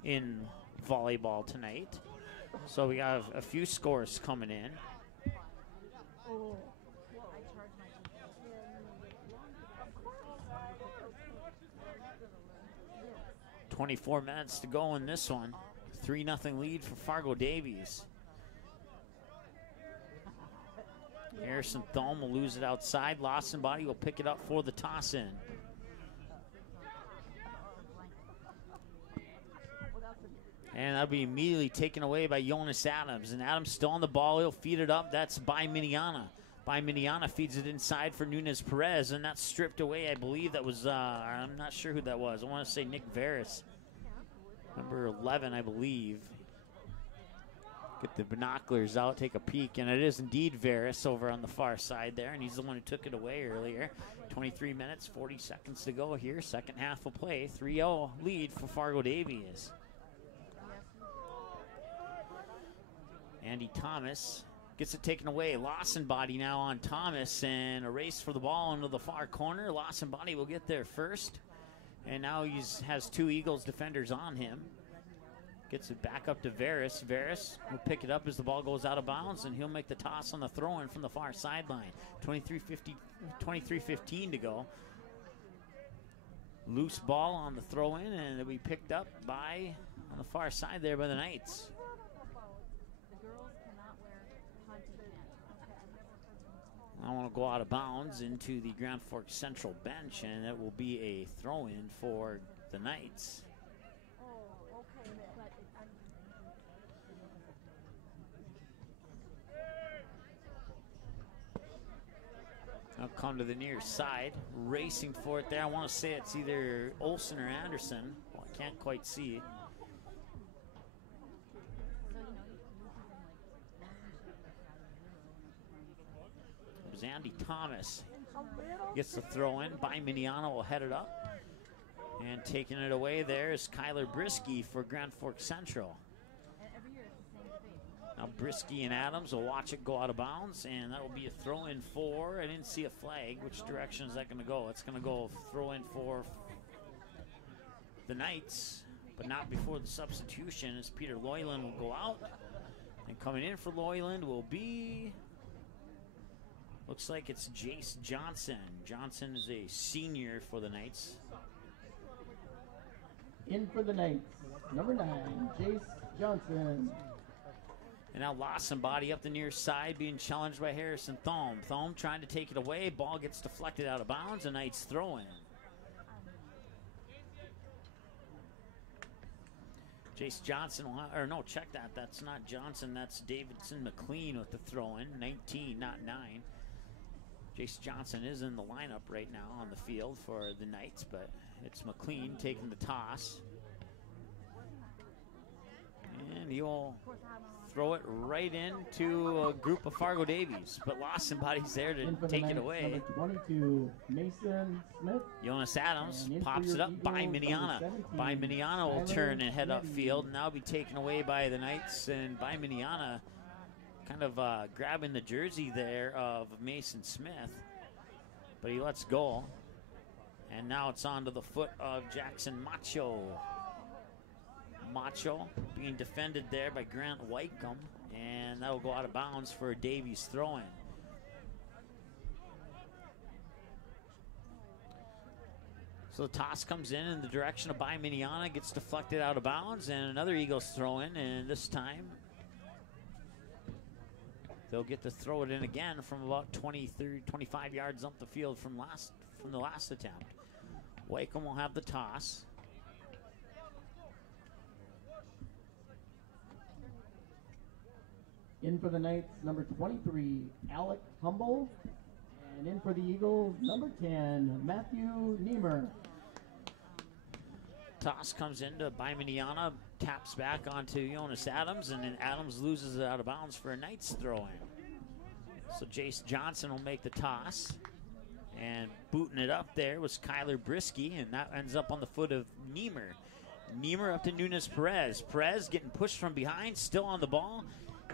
in volleyball tonight. So we have a few scores coming in. 24 minutes to go in this one. 3-0 lead for Fargo Davies. Harrison Thome will lose it outside. Lawson Body will pick it up for the toss-in. And that'll be immediately taken away by Jonas Adams. And Adams still on the ball. He'll feed it up. That's by Miniana. By Miniana feeds it inside for Nunes Perez. And that's stripped away. I believe that was, I'm not sure who that was. I want to say Nick Veras. Number 11, I believe. Get the binoculars out, take a peek. And it is indeed Veras over on the far side there. And he's the one who took it away earlier. 23 minutes, 40 seconds to go here. Second half of play. 3-0 lead for Fargo Davies. Andy Thomas gets it taken away. Lawson Body now on Thomas, and a race for the ball into the far corner. Lawson Body will get there first, and now he has 2 Eagles defenders on him. Gets it back up to Varys. Varys will pick it up as the ball goes out of bounds, and he'll make the toss on the throw-in from the far sideline. 23:15 to go. Loose ball on the throw-in, and it'll be picked up by, on the far side there, by the Knights. I want to go out of bounds into the Grand Forks Central bench, and it will be a throw-in for the Knights. I'll come to the near side, racing for it there. I want to say it's either Olsen or Anderson. Well, I can't quite see it. It was Andy Thomas. Gets the throw in. By Miniano will head it up. And taking it away there is Kyler Brisky for Grand Forks Central. Now Brisky and Adams will watch it go out of bounds, and that will be a throw-in for, I didn't see a flag. Which direction is that going to go? It's going to go throw-in for the Knights, but not before the substitution, as Peter Loyland will go out. And coming in for Loyland will be, looks like it's Jace Johnson. Johnson is a senior for the Knights. In for the Knights, number 9, Jace Johnson. And now lost somebody up the near side, being challenged by Harrison Thome. Thome trying to take it away. Ball gets deflected out of bounds. A Knights throw in. Jace Johnson, or no, check that. That's not Johnson. That's Davidson McLean with the throw in. 19, not 9. Jace Johnson is in the lineup right now on the field for the Knights, but it's McLean taking the toss. And he will throw it right into a group of Fargo Davies, but lost somebody's there to take it away. Number 22, Mason Smith. Jonas Adams pops it up by Miniana. By Miniana will turn and head upfield, and now be taken away by the Knights, and by Miniana kind of grabbing the jersey there of Mason Smith, but he lets go. And now it's onto the foot of Jackson Macho. Macho being defended there by Grant Wycombe, and that will go out of bounds for a Davies throw-in. So the toss comes in the direction of By Miniana, gets deflected out of bounds, and another Eagles throw-in, and this time they'll get to throw it in again from about 20, 30, 25 yards up the field from the last attempt. Wycombe will have the toss. In for the Knights, number 23, Alec Humble. And in for the Eagles, number 10, Matthew Niemer. Toss comes into By Miniana, taps back onto Jonas Adams, and then Adams loses it out of bounds for a Knights throw-in. So Jace Johnson will make the toss. And booting it up there was Kyler Brisky, and that ends up on the foot of Niemer. Niemer up to Nunes Perez. Perez getting pushed from behind, still on the ball.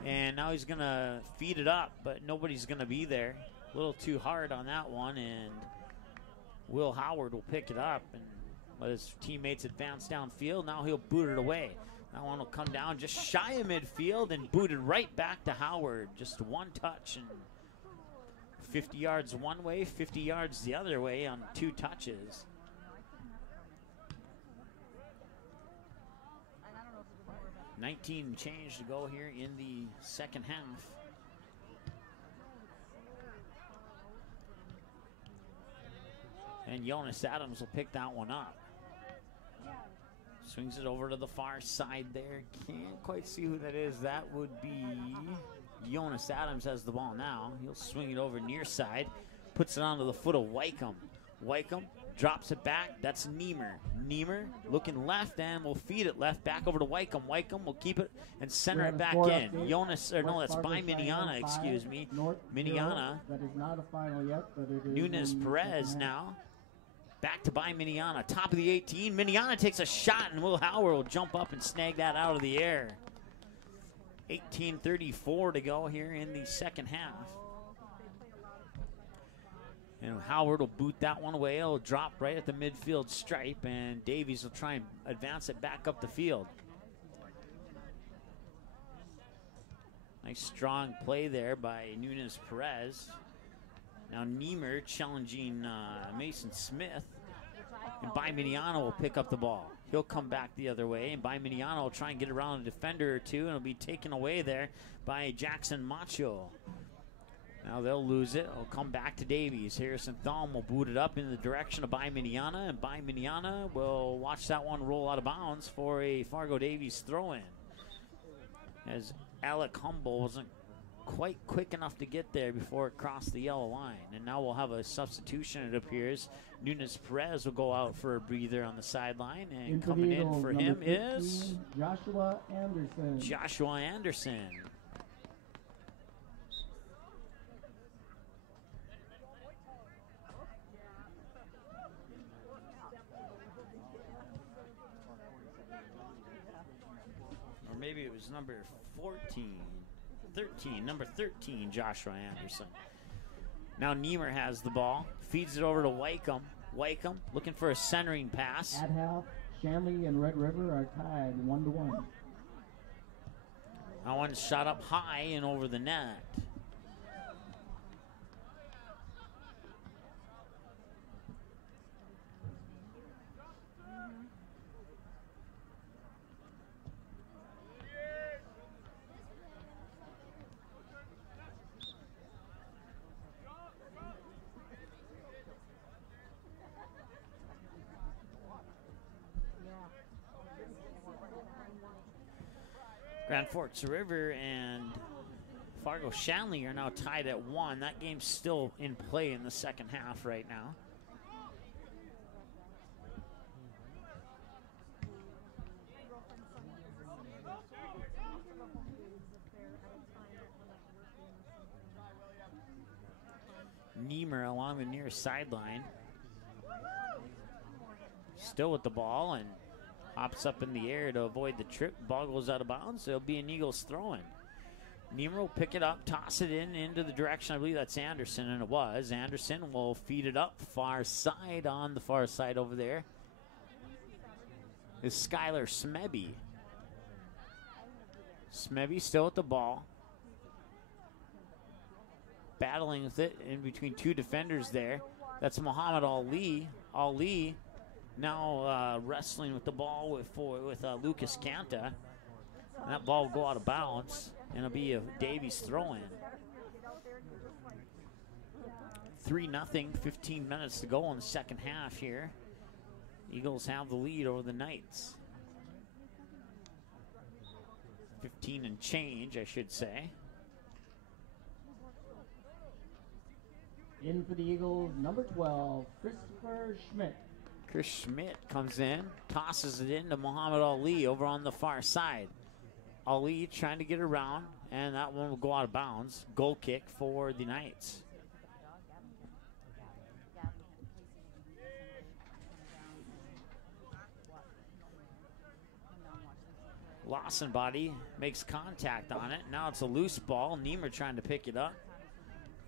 And now he's going to feed it up, but nobody's going to be there. A little too hard on that one, and Will Howard will pick it up and let his teammates advance downfield. Now he'll boot it away. That one will come down just shy of midfield and boot it right back to Howard. Just one touch, and 50 yards one way, 50 yards the other way on 2 touches. $19 change to go here in the second half. And Jonas Adams will pick that one up. Swings it over to the far side there. Can't quite see who that is. That would be Jonas Adams has the ball now. He'll swing it over near side. Puts it onto the foot of Wycombe. Wycombe drops it back. That's Niemer. Niemer looking left and will feed it left back over to Wycombe. Wycombe will keep it and center it back in. Jonas, or no, that's By Miniana, excuse me. Miniana. That is not a final yet, but it is Nunes Perez now. Back to By Miniana. Top of the 18. Miniana takes a shot, and Will Howard will jump up and snag that out of the air. 18:34 to go here in the second half. And Howard will boot that one away. It'll drop right at the midfield stripe, and Davies will try and advance it back up the field. Nice strong play there by Nunez Perez. Now Niemer challenging Mason Smith. And Baiminiano will pick up the ball. He'll come back the other way, and Baiminiano will try and get around a defender or two, and it'll be taken away there by Jackson Macho. Now they'll lose it. It'll come back to Davies. Harrison Thom will boot it up in the direction of Baiminiana, and Baiminiana will watch that one roll out of bounds for a Fargo Davies throw-in. As Alec Humble wasn't quite quick enough to get there before it crossed the yellow line. And now we'll have a substitution, it appears. Nunez Perez will go out for a breather on the sideline, and coming in for him is Joshua Anderson. Joshua Anderson. Or maybe it was number 13, number 13, Joshua Anderson. Now Niemer has the ball, feeds it over to Wycombe. Wycombe looking for a centering pass. At half, Shanley and Red River are tied 1-1. That one shot up high and over the net. Grand Forks River and Fargo Shanley are now tied at 1. That game's still in play in the second half right now. Niemer along the near sideline. Still with the ball and hops up in the air to avoid the trip. Ball goes out of bounds. It'll be an Eagles throw-in. Niemer will pick it up, toss it into the direction. I believe that's Anderson, and it was. Anderson will feed it up far side. On the far side over there is Skylar Smebby. Smebby still with the ball. Battling with it in between two defenders there. That's Muhammad Ali. Ali now wrestling with the ball with Lucas Canta. And that ball will go out of bounds, and it'll be a Davies throw-in. 3-0, 15 minutes to go in the second half here. Eagles have the lead over the Knights. 15 and change, I should say. In for the Eagles, number 12, Christopher Schmidt. Chris Schmidt comes in, tosses it into Muhammad Ali over on the far side. Ali trying to get around, and that one will go out of bounds. Goal kick for the Knights. Lawson body makes contact on it. Now it's a loose ball. Niemer trying to pick it up.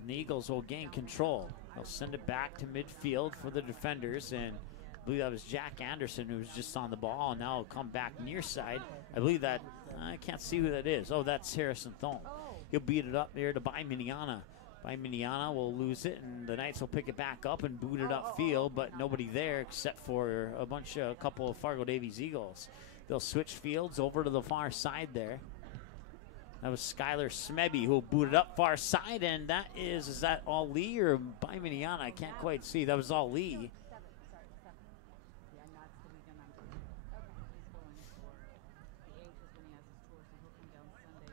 And the Eagles will gain control. They'll send it back to midfield for the defenders, and I believe that was Jack Anderson who was just on the ball, and now he'll come back near side. I believe that, I can't see who that is. Oh, that's Harrison Thome. He'll beat it up there to Baiminiana. Baiminiana will lose it, and the Knights will pick it back up and boot it upfield, but nobody there except for a couple of Fargo Davies Eagles. They'll switch fields over to the far side there. That was Skylar Smebby who booted up far side, and that is that Ali or Baiminiana? I can't quite see. That was Ali.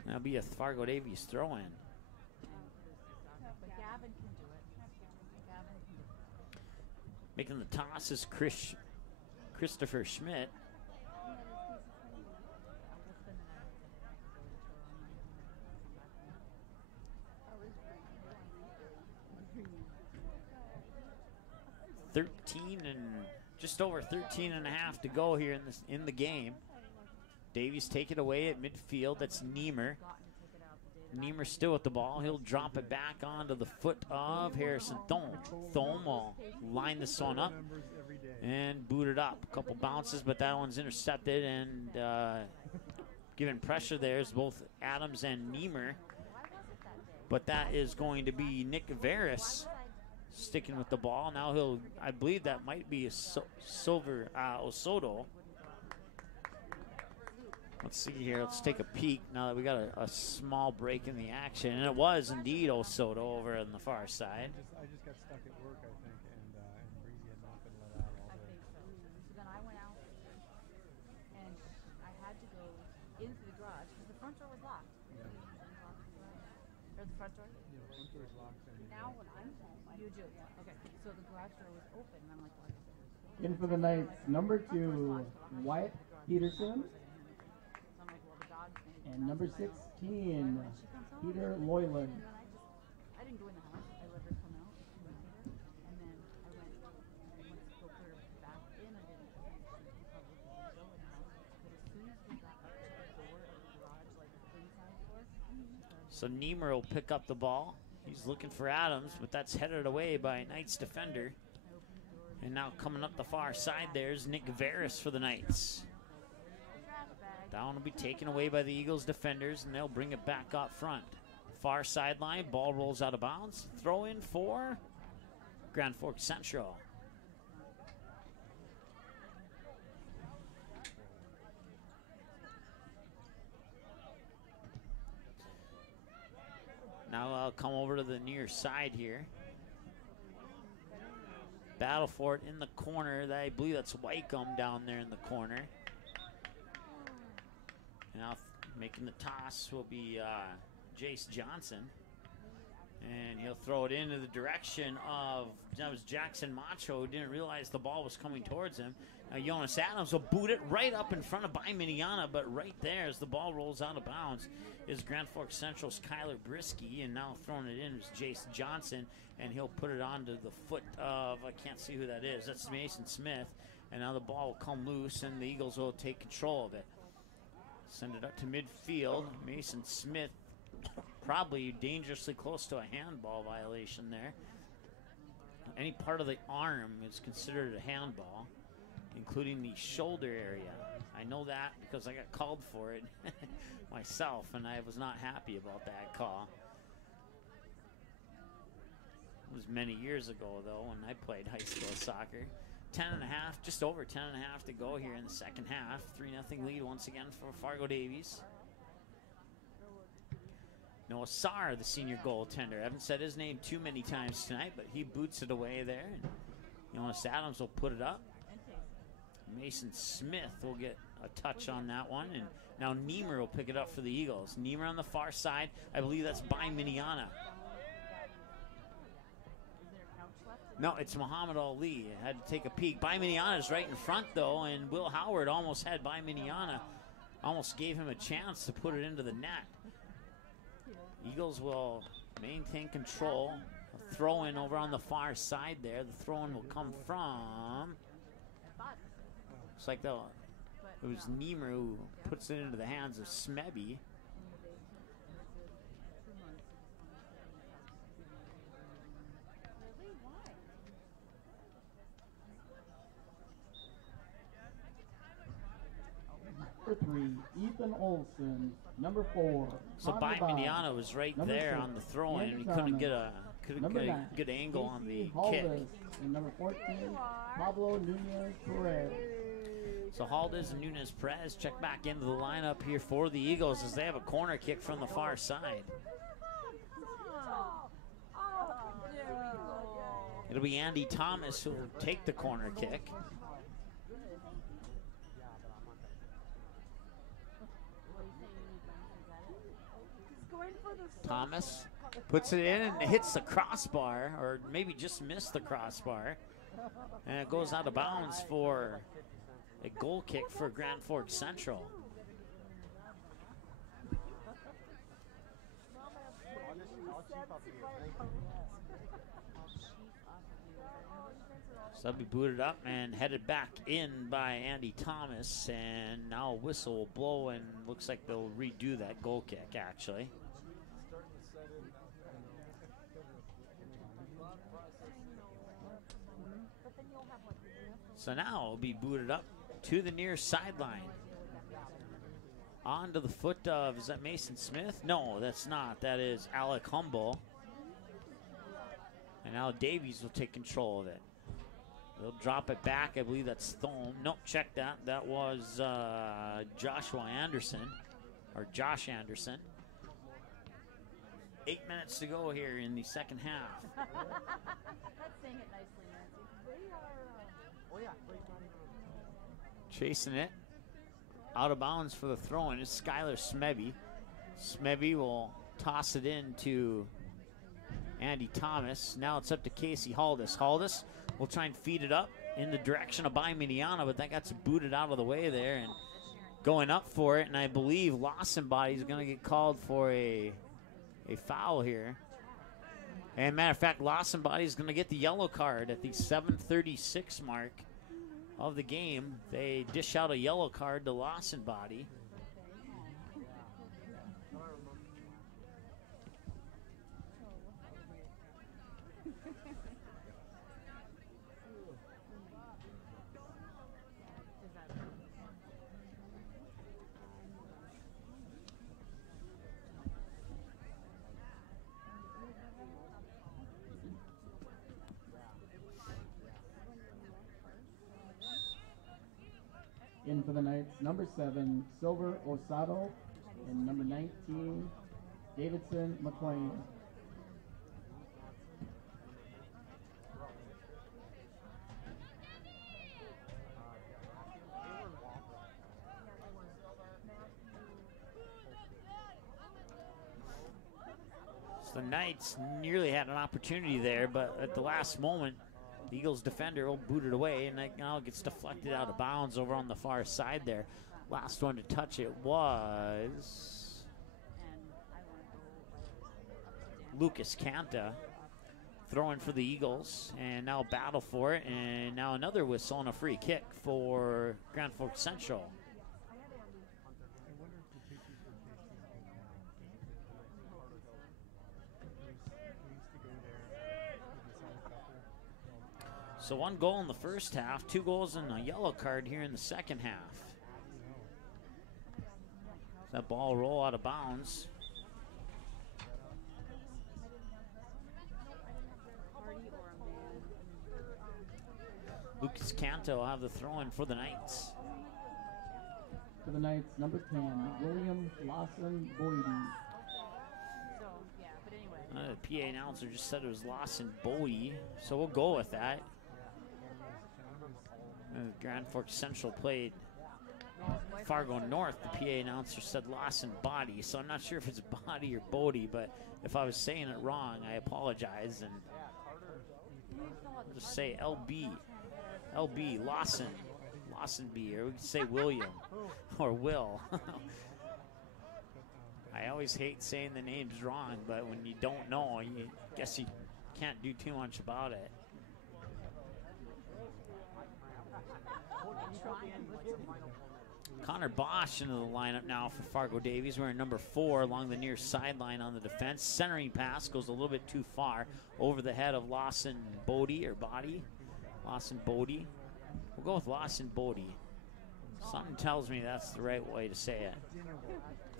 That'll be a Fargo Davies throw-in. Making the toss is Christopher Schmidt. Just over 13 and a half to go here in the game. Davies take it away at midfield. That's Niemer. Niemer still with the ball. He'll drop it back onto the foot of Harrison Thome. Thome will line this one up and boot it up. A couple bounces, but that one's intercepted, and given pressure there is both Adams and Niemer. But that is going to be Nick Veris sticking with the ball. Now I believe that might be a Silver Osoto. Let's see here. Let's take a peek now that we got a small break in the action. And it was indeed Osoto over on the far side. I just got stuck at work, I think, and Breezy had not been let out all day. So then I went out, and I had to go into the garage because the front door was locked. Yeah. Or the front door? Yeah, the front door is locked. Now when I'm home, you do. Okay. So the garage door was open, and I'm like, what? In for the Knights, number 2, Wyatt Peterson. And number 16, Peter Loyland. I didn't go in the house. I let her come out. And then I went to go put her back in. I didn't think she probably didn't go in the house. But as soon as we got up to the door of the garage, like the inside door. So Niemer will pick up the ball. He's looking for Adams, but that's headed away by Knights defender. And now coming up the far side, there's Nick Veris for the Knights. Down will be taken away by the Eagles defenders, and they'll bring it back up front. Far sideline, ball rolls out of bounds. Throw in for Grand Forks Central. Now I'll come over to the near side here. Battle for it in the corner. I believe that's Wycombe down there in the corner. Now making the toss will be Jace Johnson. And he'll throw it into the direction of, that was Jackson Macho, who didn't realize the ball was coming towards him. Now Jonas Adams will boot it right up in front of Miniana, but right there as the ball rolls out of bounds is Grand Forks Central's Kyler Brisky, and now throwing it in is Jace Johnson, and he'll put it onto the foot of, I can't see who that is, that's Mason Smith, and now the ball will come loose and the Eagles will take control of it. Send it up to midfield. Mason Smith probably dangerously close to a handball violation there. Any part of the arm is considered a handball, including the shoulder area. I know that because I got called for it myself, and I was not happy about that call. It was many years ago, though, when I played high school soccer. 10 and a half, just over 10 and a half to go here in the second half. 3-0 lead once again for Fargo Davies. Noah Sarr, the senior goaltender. I haven't said his name too many times tonight, but he boots it away there. And Jonas Adams will put it up. Mason Smith will get a touch on that one. And now Niemer will pick it up for the Eagles. Niemer on the far side. I believe that's by Miniana. No, it's Muhammad Ali. I had to take a peek. By Miniana's right in front, though, and Will Howard almost had By Miniana. Almost gave him a chance to put it into the net. Eagles will maintain control. A throw in over on the far side there. The throw in will come from, looks like it was Niemer who puts it into the hands of Smebby. Number 3, Ethan Olson. Number 4, so By Miniana was right there on the throw in. He couldn't get a good angle on the kick. And number 14, Pablo Nunez Perez. So Haldez and Nunez Perez check back into the lineup here for the Eagles as they have a corner kick from the far side. It'll be Andy Thomas who will take the corner kick. Thomas puts it in and hits the crossbar, or maybe just missed the crossbar. And it goes out of bounds for a goal kick for Grand Forks Central. So that'll be booted up and headed back in by Andy Thomas. And now a whistle will blow, and looks like they'll redo that goal kick, actually. So now it'll be booted up to the near sideline. onto the foot of, is that Mason Smith? No, that's not. That is Alec Humble. And now Davies will take control of it. They'll drop it back. I believe that's Thome. Nope, check that. That was Joshua Anderson, or Josh Anderson. 8 minutes to go here in the second half. That's saying it nicely, Nancy. Chasing it. Out of bounds for the throw-in is Skylar Smebby. Smebby will toss it in to Andy Thomas. Now it's up to Casey Haldis. Haldis will try and feed it up in the direction of Mediana, but that got booted out of the way there and going up for it. And I believe Lawson Body is going to get called for a foul here. And matter of fact, Lawson Body is going to get the yellow card at the 7:36 mark of the game. They dish out a yellow card to Lawson Body. In for the Knights, number 7, Silver Osado, and number 19, Davidson McLean. So the Knights nearly had an opportunity there, but at the last moment, the Eagles defender will boot it away, and that now gets deflected out of bounds over on the far side there. Last one to touch it was Lucas Canta, throwing for the Eagles, and now battle for it, and now another whistle and a free kick for Grand Forks Central. So 1 goal in the first half, 2 goals and a yellow card here in the second half. That ball roll out of bounds. Lucas Canto will have the throw-in for the Knights. For the Knights, number 10, William Lawson Boydie. The PA announcer just said it was Lawson Bowie, so we'll go with that. Grand Forks Central played Fargo North. The PA announcer said Lawson Body, so I'm not sure if it's Body or Bodie, but if I was saying it wrong, I apologize. And I'll just say LB, Lawson B, or we could say William or Will. I always hate saying the names wrong, but when you don't know, you guess you can't do too much about it. Connor Bosch into the lineup now for Fargo Davies. We're in number 4 along the near sideline on the defense. Centering pass goes a little bit too far over the head of Lawson Bodie or Body. Lawson Bodie. We'll go with Lawson Bodie. Something tells me that's the right way to say it.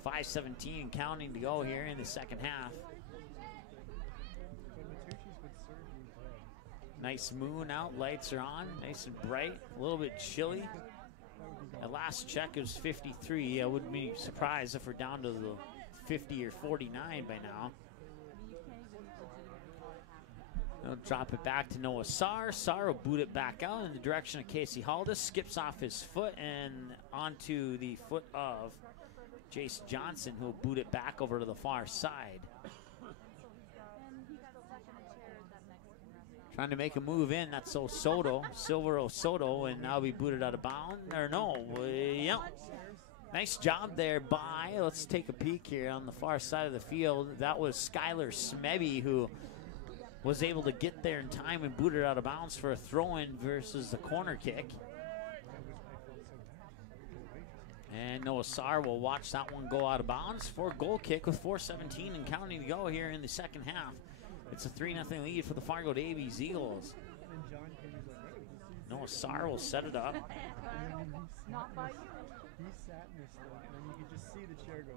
5:17 and counting to go here in the second half. Nice moon out, lights are on, nice and bright, a little bit chilly. At last check it was 53. I wouldn't be surprised if we're down to the 50 or 49 by now. They'll drop it back to Noah Sarr. Sarr will boot it back out in the direction of Casey Haldis. Skips off his foot and onto the foot of Jace Johnson, who will boot it back over to the far side. Trying to make a move in. That's Osoto, Silver Osoto, and now we booted out of bounds. Or no, yeah. Nice job there by, let's take a peek here on the far side of the field. That was Skylar Smebby, who was able to get there in time and boot it out of bounds for a throw-in versus the corner kick. And Noah Sarr will watch that one go out of bounds for a goal kick with 4:17 and counting to go here in the second half. It's a 3-0 lead for the Fargo Davies Eagles. Noah Sarr will set it up. He sat in this thing, and then you could just see the chair go.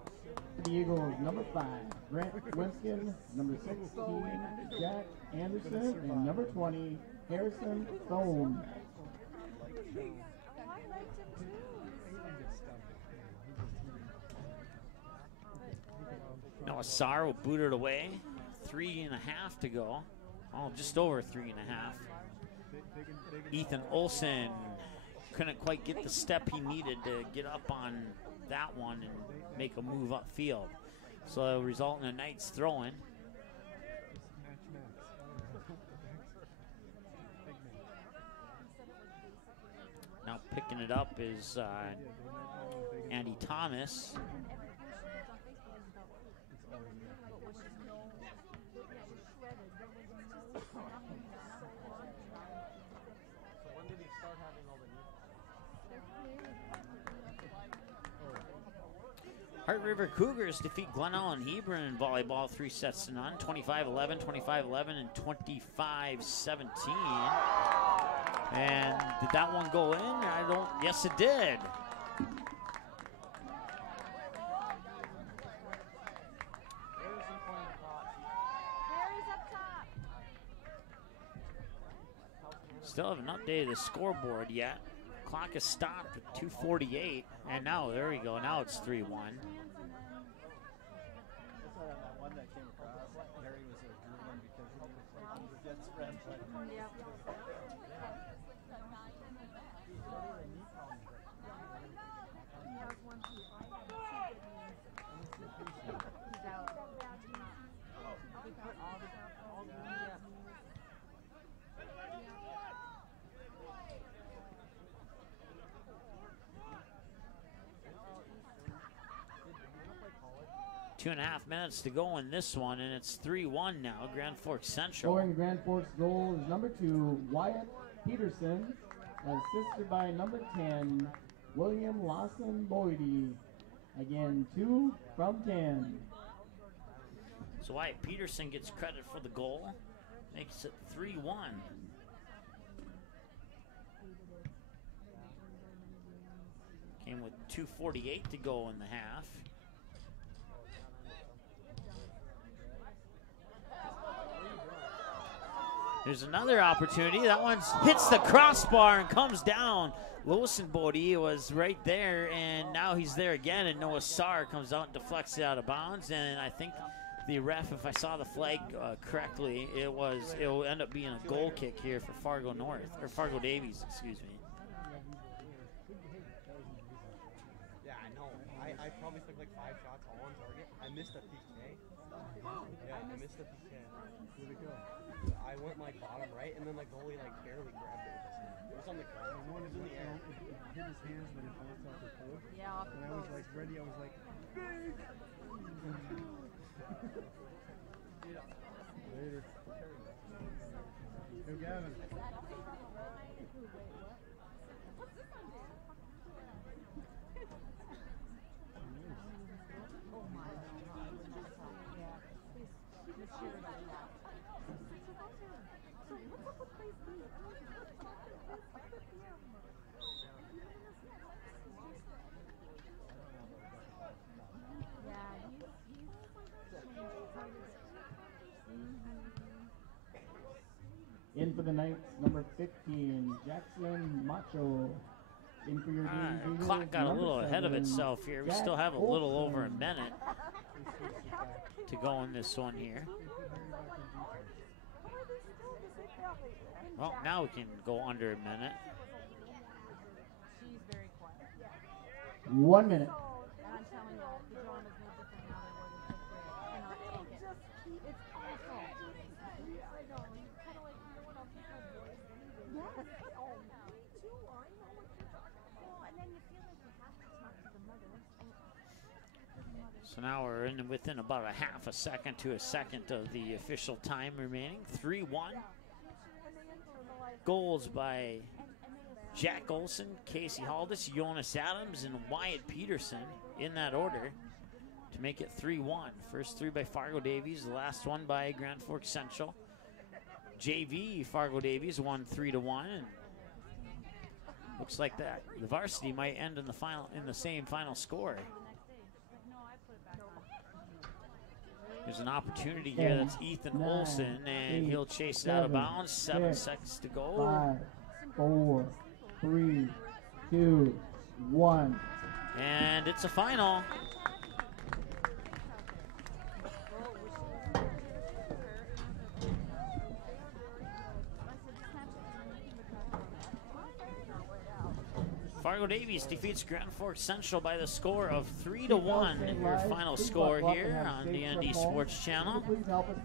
The Eagles, number 5, Grant Winston, number 16, Jack Anderson, and number 20, Harrison Stone. Noah Sarr will boot it away. 3.5 to go. Oh, just over 3.5. Ethan Olsen couldn't quite get the step he needed to get up on that one and make a move upfield. So it'll result in a Knights throw-in. Now picking it up is Andy Thomas. Heart River Cougars defeat Glenelg and Hebron in volleyball 3-0, 25-11, 25-11, and 25-17. And did that one go in? Yes, it did. Still haven't updated the scoreboard yet. Clock is stopped at 2:48, and now there we go. Now it's 3-1. Two and a half minutes to go in this one, and it's 3-1 now, Grand Forks Central. Scoring Grand Forks goal is number 2, Wyatt Peterson, assisted by number 10, William Lawson Boydie. Again, 2 from 10. So Wyatt Peterson gets credit for the goal, makes it 3-1. Came with 2:48 to go in the half. There's another opportunity. That one hits the crossbar and comes down. Lawson Bodie was right there, and now he's there again, and Noah Sarr comes out and deflects it out of bounds. And I think the ref, if I saw the flag correctly, it will end up being a goal kick here for Fargo North, or Fargo Davies, excuse me. Yeah, I know. I probably took like 5 shots all on target. I missed a PK. Yeah, I missed a PK. Where'd it go? I went like bottom right, and then the goalie like barely grabbed it. It was on the ground. One It was in the air. it hit his hands, but it bounced off the pole. Yeah, off the And I was post. like ready. I was like, big. Later. Yo, Gavin. In for the Knights, number 15, Jackson Macho. In for your Davies Eagles, Clock got a number little ahead of 7, itself here. We Jack still have a little Olsen. over a minute to go in this one here. Well, now we can go under a minute. She's very quiet. 1 minute. And I'm telling you, the drama's no different now than what it is there. And I'll take it. It's awful. I know. You kind of like, no one else has voice anyway. Yes. Oh, me too. I know what you're talking about. Well, and then you feel like you have to talk to the mothers. So now we're within about a half a second to a second of the official time remaining. 3-1. Goals by Jack Olson, Casey Haldis, Jonas Adams, and Wyatt Peterson in that order to make it 3-1. First 3 by Fargo Davies, the last one by Grand Forks Central. JV Fargo Davies won 3-1. And Looks like that the varsity might end in the same final score. There's an opportunity here. That's Ethan Olson, and he'll chase it out of bounds. 7 seconds to go. 5, 4, 3, 2, 1. And it's a final. Fargo Davies defeats Grand Forks Central by the score of 3-1. Your final score here on the ND Sports Channel.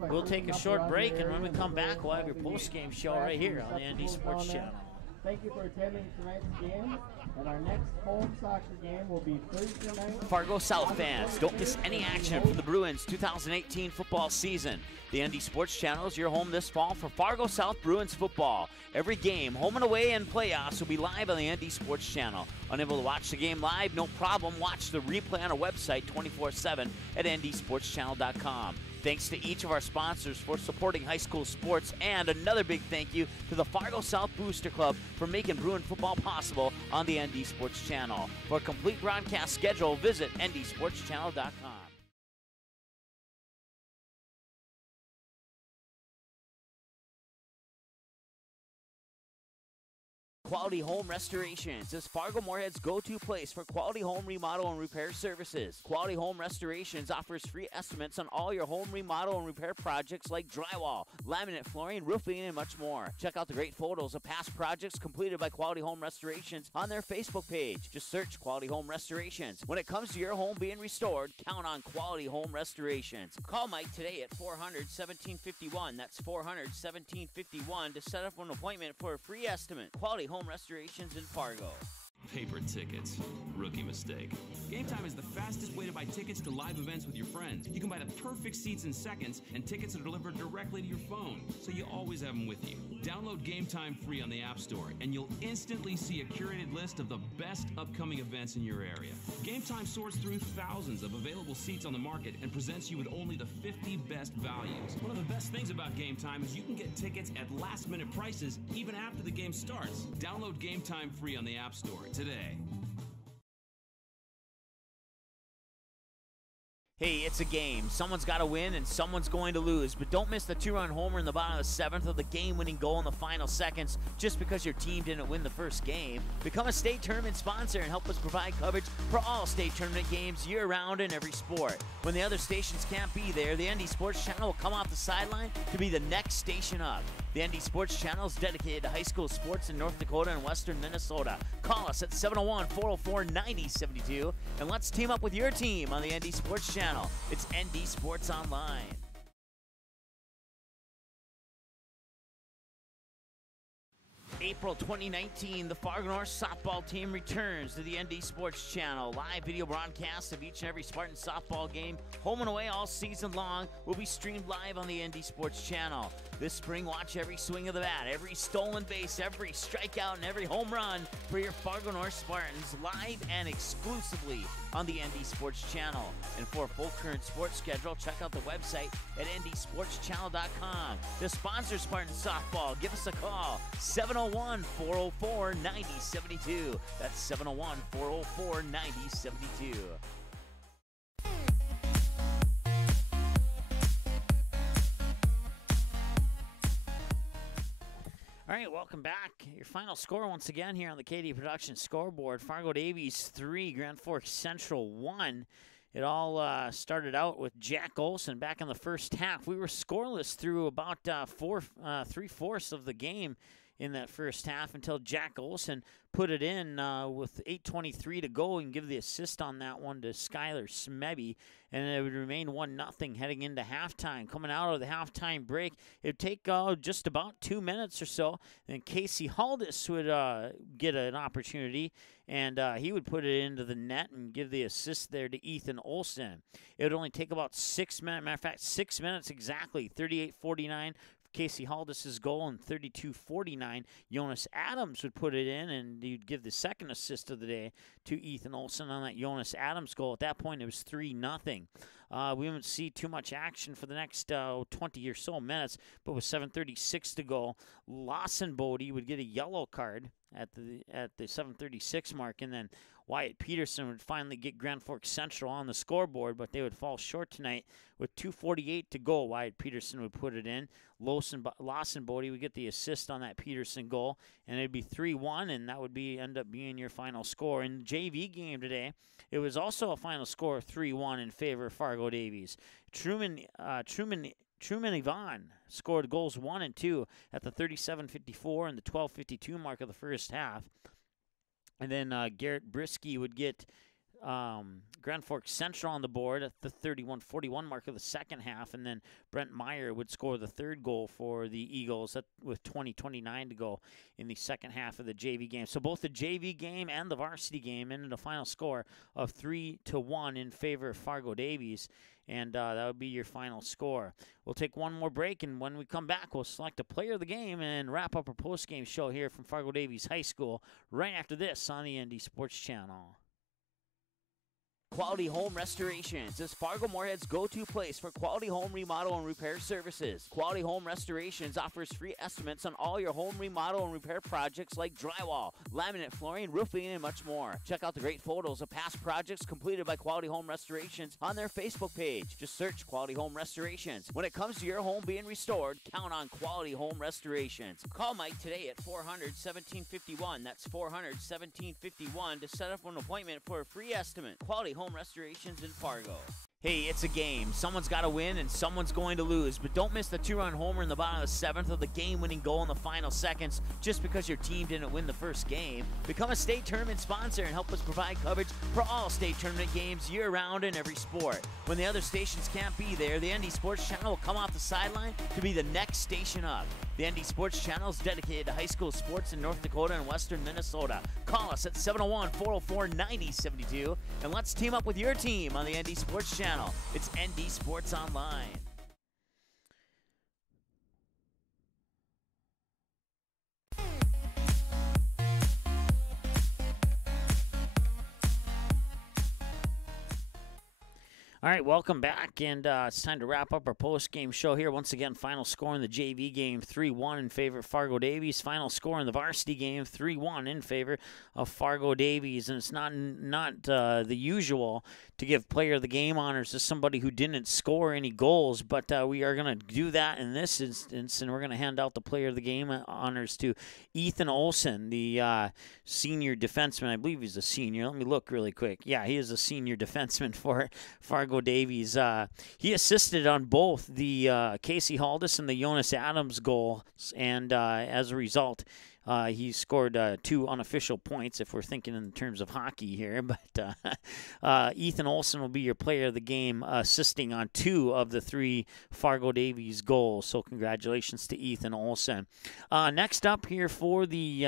We'll take a short break, and when we come back, we'll have your post-game show right here on the ND Sports Channel. Thank you for attending tonight's game, and our next home soccer game will be Thursday night. Fargo South fans, don't miss any action from the Bruins 2018 football season. The ND Sports Channel is your home this fall for Fargo South Bruins football. Every game, home and away, and playoffs will be live on the ND Sports Channel. Unable to watch the game live? No problem. Watch the replay on our website 24/7 at ndsportschannel.com. Thanks to each of our sponsors for supporting high school sports, and another big thank you to the Fargo South Booster Club for making Bruin football possible on the ND Sports Channel. For a complete broadcast schedule, visit ndsportschannel.com. Quality Home Restorations is Fargo Moorhead's go-to place for quality home remodel and repair services. Quality Home Restorations offers free estimates on all your home remodel and repair projects like drywall, laminate flooring, roofing, and much more. Check out the great photos of past projects completed by Quality Home Restorations on their Facebook page. Just search Quality Home Restorations. When it comes to your home being restored, count on Quality Home Restorations. Call Mike today at 400-1751. That's 400-1751 to set up an appointment for a free estimate. Quality Home Restorations in Fargo. Paper tickets. Rookie mistake. Game Time is the fastest way to buy tickets to live events with your friends. You can buy the perfect seats in seconds, and tickets are delivered directly to your phone, so you always have them with you. Download Game Time free on the App Store, and you'll instantly see a curated list of the best upcoming events in your area. Game Time sorts through thousands of available seats on the market and presents you with only the 50 best values. One of the best things about Game Time is you can get tickets at last-minute prices even after the game starts. Download Game Time free on the App Store today. Hey, it's a game. Someone's got to win and someone's going to lose. But don't miss the two-run homer in the bottom of the seventh or the game-winning goal in the final seconds just because your team didn't win the first game. Become a state tournament sponsor and help us provide coverage for all state tournament games year-round in every sport. When the other stations can't be there, the ND Sports Channel will come off the sideline to be the next station up. The ND Sports Channel is dedicated to high school sports in North Dakota and western Minnesota. Call us at 701-404-9072, and let's team up with your team on the ND Sports Channel. It's ND Sports Online. April 2019, the Fargo North softball team returns to the ND Sports Channel. Live video broadcasts of each and every Spartan softball game, home and away all season long, will be streamed live on the ND Sports Channel. This spring, watch every swing of the bat, every stolen base, every strikeout, and every home run for your Fargo North Spartans live and exclusively on the ND Sports Channel. And for a full current sports schedule, check out the website at ndsportschannel.com. To sponsor Spartan softball, give us a call, 701-404-9072. That's 701-404-9072. All right, welcome back. Your final score once again here on the KD Production scoreboard. Fargo Davies 3, Grand Forks Central 1. It all started out with Jack Olson back in the first half. We were scoreless through about three-fourths of the game in that first half until Jack Olson put it in with 8:23 to go and give the assist on that one to Skylar Smebby, and it would remain 1-0 heading into halftime. Coming out of the halftime break, it would take just about 2 minutes or so, and Casey Haldis would get an opportunity, and he would put it into the net and give the assist there to Ethan Olson. It would only take about 6 minutes, matter of fact, 6 minutes exactly, 38:49. Casey Haldis' goal, and 32:49. Jonas Adams would put it in, and he'd give the second assist of the day to Ethan Olson on that Jonas Adams goal. At that point, it was 3-0. We won't see too much action for the next 20 or so minutes, but with 7:36 to go, Lawson Bodie would get a yellow card at the 7:36 mark, and then Wyatt Peterson would finally get Grand Forks Central on the scoreboard, but they would fall short tonight with 2:48 to go. Wyatt Peterson would put it in. Lawson Bodie would get the assist on that Peterson goal, and it'd be 3-1, and that would end up being your final score. In the JV game today, it was also a final score of 3-1 in favor of Fargo Davies. Truman Yvonne scored goals 1 and 2 at the 37:54 and the 12:52 mark of the first half. And then Garrett Brisky would get Grand Forks Central on the board at the 31:41 mark of the second half. And then Brent Meyer would score the third goal for the Eagles with 20:29 to go in the second half of the JV game. So both the JV game and the varsity game ended a final score of 3-1 in favor of Fargo Davies. And that would be your final score. We'll take one more break, and when we come back, we'll select a player of the game and wrap up our post-game show here from Fargo Davies High School right after this on the ND Sports Channel. Quality Home Restorations is Fargo Moorhead's go-to place for quality home remodel and repair services. Quality Home Restorations offers free estimates on all your home remodel and repair projects like drywall, laminate flooring, roofing, and much more. Check out the great photos of past projects completed by Quality Home Restorations on their Facebook page. Just search Quality Home Restorations. When it comes to your home being restored, count on Quality Home Restorations. Call Mike today at 400-1751. That's 400-1751 to set up an appointment for a free estimate. Quality Home Restorations in Fargo. Hey, it's a game. Someone's got to win and someone's going to lose. But don't miss the two-run homer in the bottom of the seventh or the game-winning goal in the final seconds just because your team didn't win the first game. Become a state tournament sponsor and help us provide coverage for all state tournament games year-round in every sport. When the other stations can't be there, the ND Sports Channel will come off the sideline to be the next station up. The ND Sports Channel is dedicated to high school sports in North Dakota and western Minnesota. Call us at 701-404-9072 and let's team up with your team on the ND Sports Channel. It's ND Sports Online. All right, welcome back, and it's time to wrap up our post-game show here. Once again, final score in the JV game, 3-1 in favor of Fargo Davies. Final score in the varsity game, 3-1 in favor of Fargo Davies. And it's not the usual to give player of the game honors to somebody who didn't score any goals, but we are going to do that in this instance, and we're going to hand out the player of the game honors to Ethan Olson, the senior defenseman. I believe he's a senior. Let me look really quick. Yeah, he is a senior defenseman for Fargo Davies. He assisted on both the Casey Haldis and the Jonas Adams goals, and as a result, he scored 2 unofficial points, if we're thinking in terms of hockey here. But Ethan Olson will be your player of the game, assisting on 2 of the 3 Fargo Davies goals. So congratulations to Ethan Olson. Next up here for the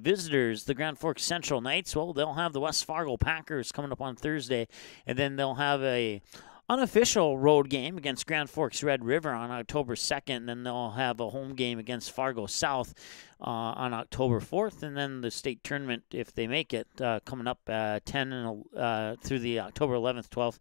visitors, the Grand Forks Central Knights. Well, they'll have the West Fargo Packers coming up on Thursday, and then they'll have a unofficial road game against Grand Forks Red River on October 2nd, and then they'll have a home game against Fargo South on October 4th, and then the state tournament, if they make it, coming up 10 and through the October 11th, 12th,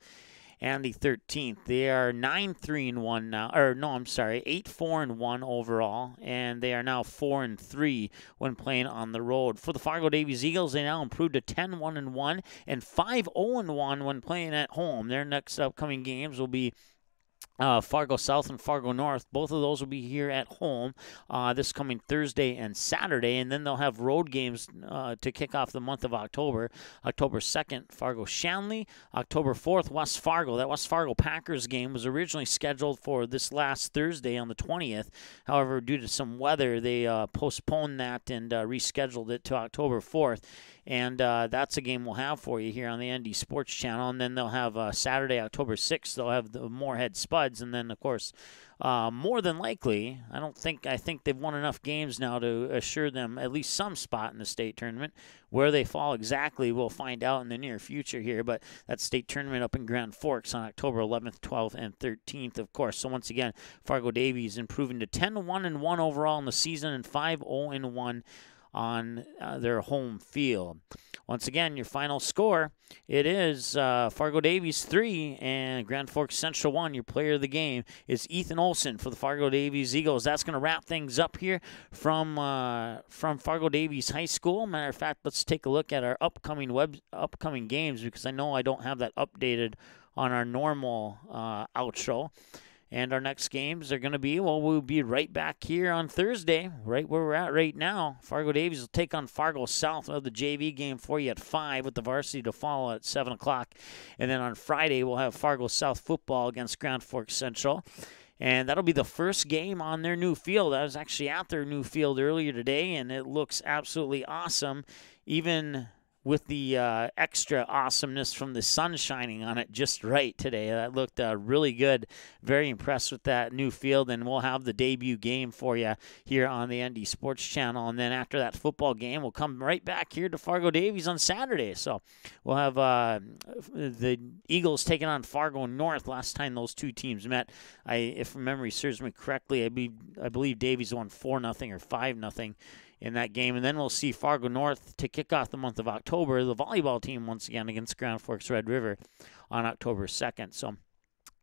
and the 13th. They are 9-3-1 now, or no, I'm sorry, 8-4-1 overall, and they are now 4-3 when playing on the road. For the Fargo Davies Eagles, they now improved to 10-1-1 and 5-0-1 when playing at home. Their next upcoming games will be Fargo South and Fargo North. Both of those will be here at home this coming Thursday and Saturday, and then they'll have road games to kick off the month of October. October 2nd, Fargo Shanley. October 4th, West Fargo. That West Fargo Packers game was originally scheduled for this last Thursday on the 20th. However, due to some weather, they postponed that and rescheduled it to October 4th. And that's a game we'll have for you here on the ND Sports Channel. And then they'll have Saturday, October 6th, they'll have the Moorhead Spuds. And then, of course, more than likely, I think they've won enough games now to assure them at least some spot in the state tournament. Where they fall exactly, we'll find out in the near future here. But that state tournament up in Grand Forks on October 11th, 12th, and 13th, of course. So once again, Fargo Davies improving to 10-1-1 overall in the season and 5-0-1 on their home field. Once again, your final score, it is Fargo Davies 3 and Grand Forks Central 1. Your player of the game is Ethan Olson for the Fargo Davies Eagles. That's going to wrap things up here from Fargo Davies High School. Matter of fact, let's take a look at our upcoming games, because I know I don't have that updated on our normal outro. And our next games are going to be, well, we'll be right back here on Thursday, right where we're at right now. Fargo Davies will take on Fargo South. We'll have the JV game for you at 5 with the varsity to follow at 7 o'clock. And then on Friday, we'll have Fargo South football against Grand Forks Central. And that'll be the first game on their new field. I was actually at their new field earlier today, and it looks absolutely awesome, even with the extra awesomeness from the sun shining on it just right today. That looked really good. Very impressed with that new field, and we'll have the debut game for you here on the ND Sports Channel. And then after that football game, we'll come right back here to Fargo Davies on Saturday. So we'll have the Eagles taking on Fargo North. Last time those two teams met, if memory serves me correctly, I believe Davies won 4-0 or 5-0. In that game. And then we'll see Fargo North to kick off the month of October, the volleyball team once again against Grand Forks Red River on October 2nd. So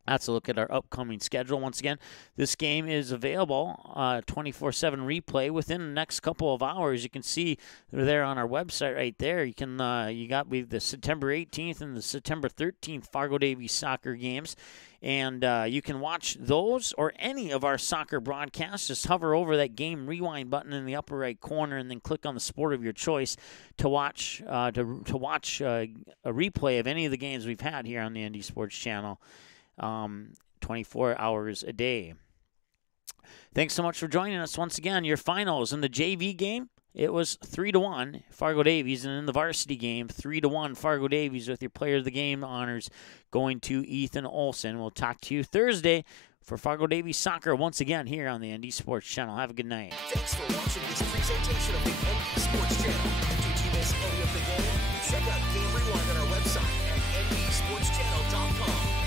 that's a look at our upcoming schedule. Once again, this game is available 24/7 replay within the next couple of hours. You can see there on our website right there. You can you got the September 18th and the September 13th Fargo Davies soccer games. And you can watch those or any of our soccer broadcasts. Just hover over that game rewind button in the upper right corner, and then click on the sport of your choice to watch a replay of any of the games we've had here on the ND Sports Channel, 24 hours a day. Thanks so much for joining us once again. Your finals in the JV game, it was 3-1 Fargo Davies, and in the varsity game, 3-1 Fargo Davies, with your player of the game honors going to Ethan Olson. We'll talk to you Thursday for Fargo Davies soccer once again here on the ND Sports Channel. Have a good night. Thanks for watching this presentation of the ND Sports Channel. Did you miss any of the game? Check out Game Rewind on our website at ndsportschannel.com.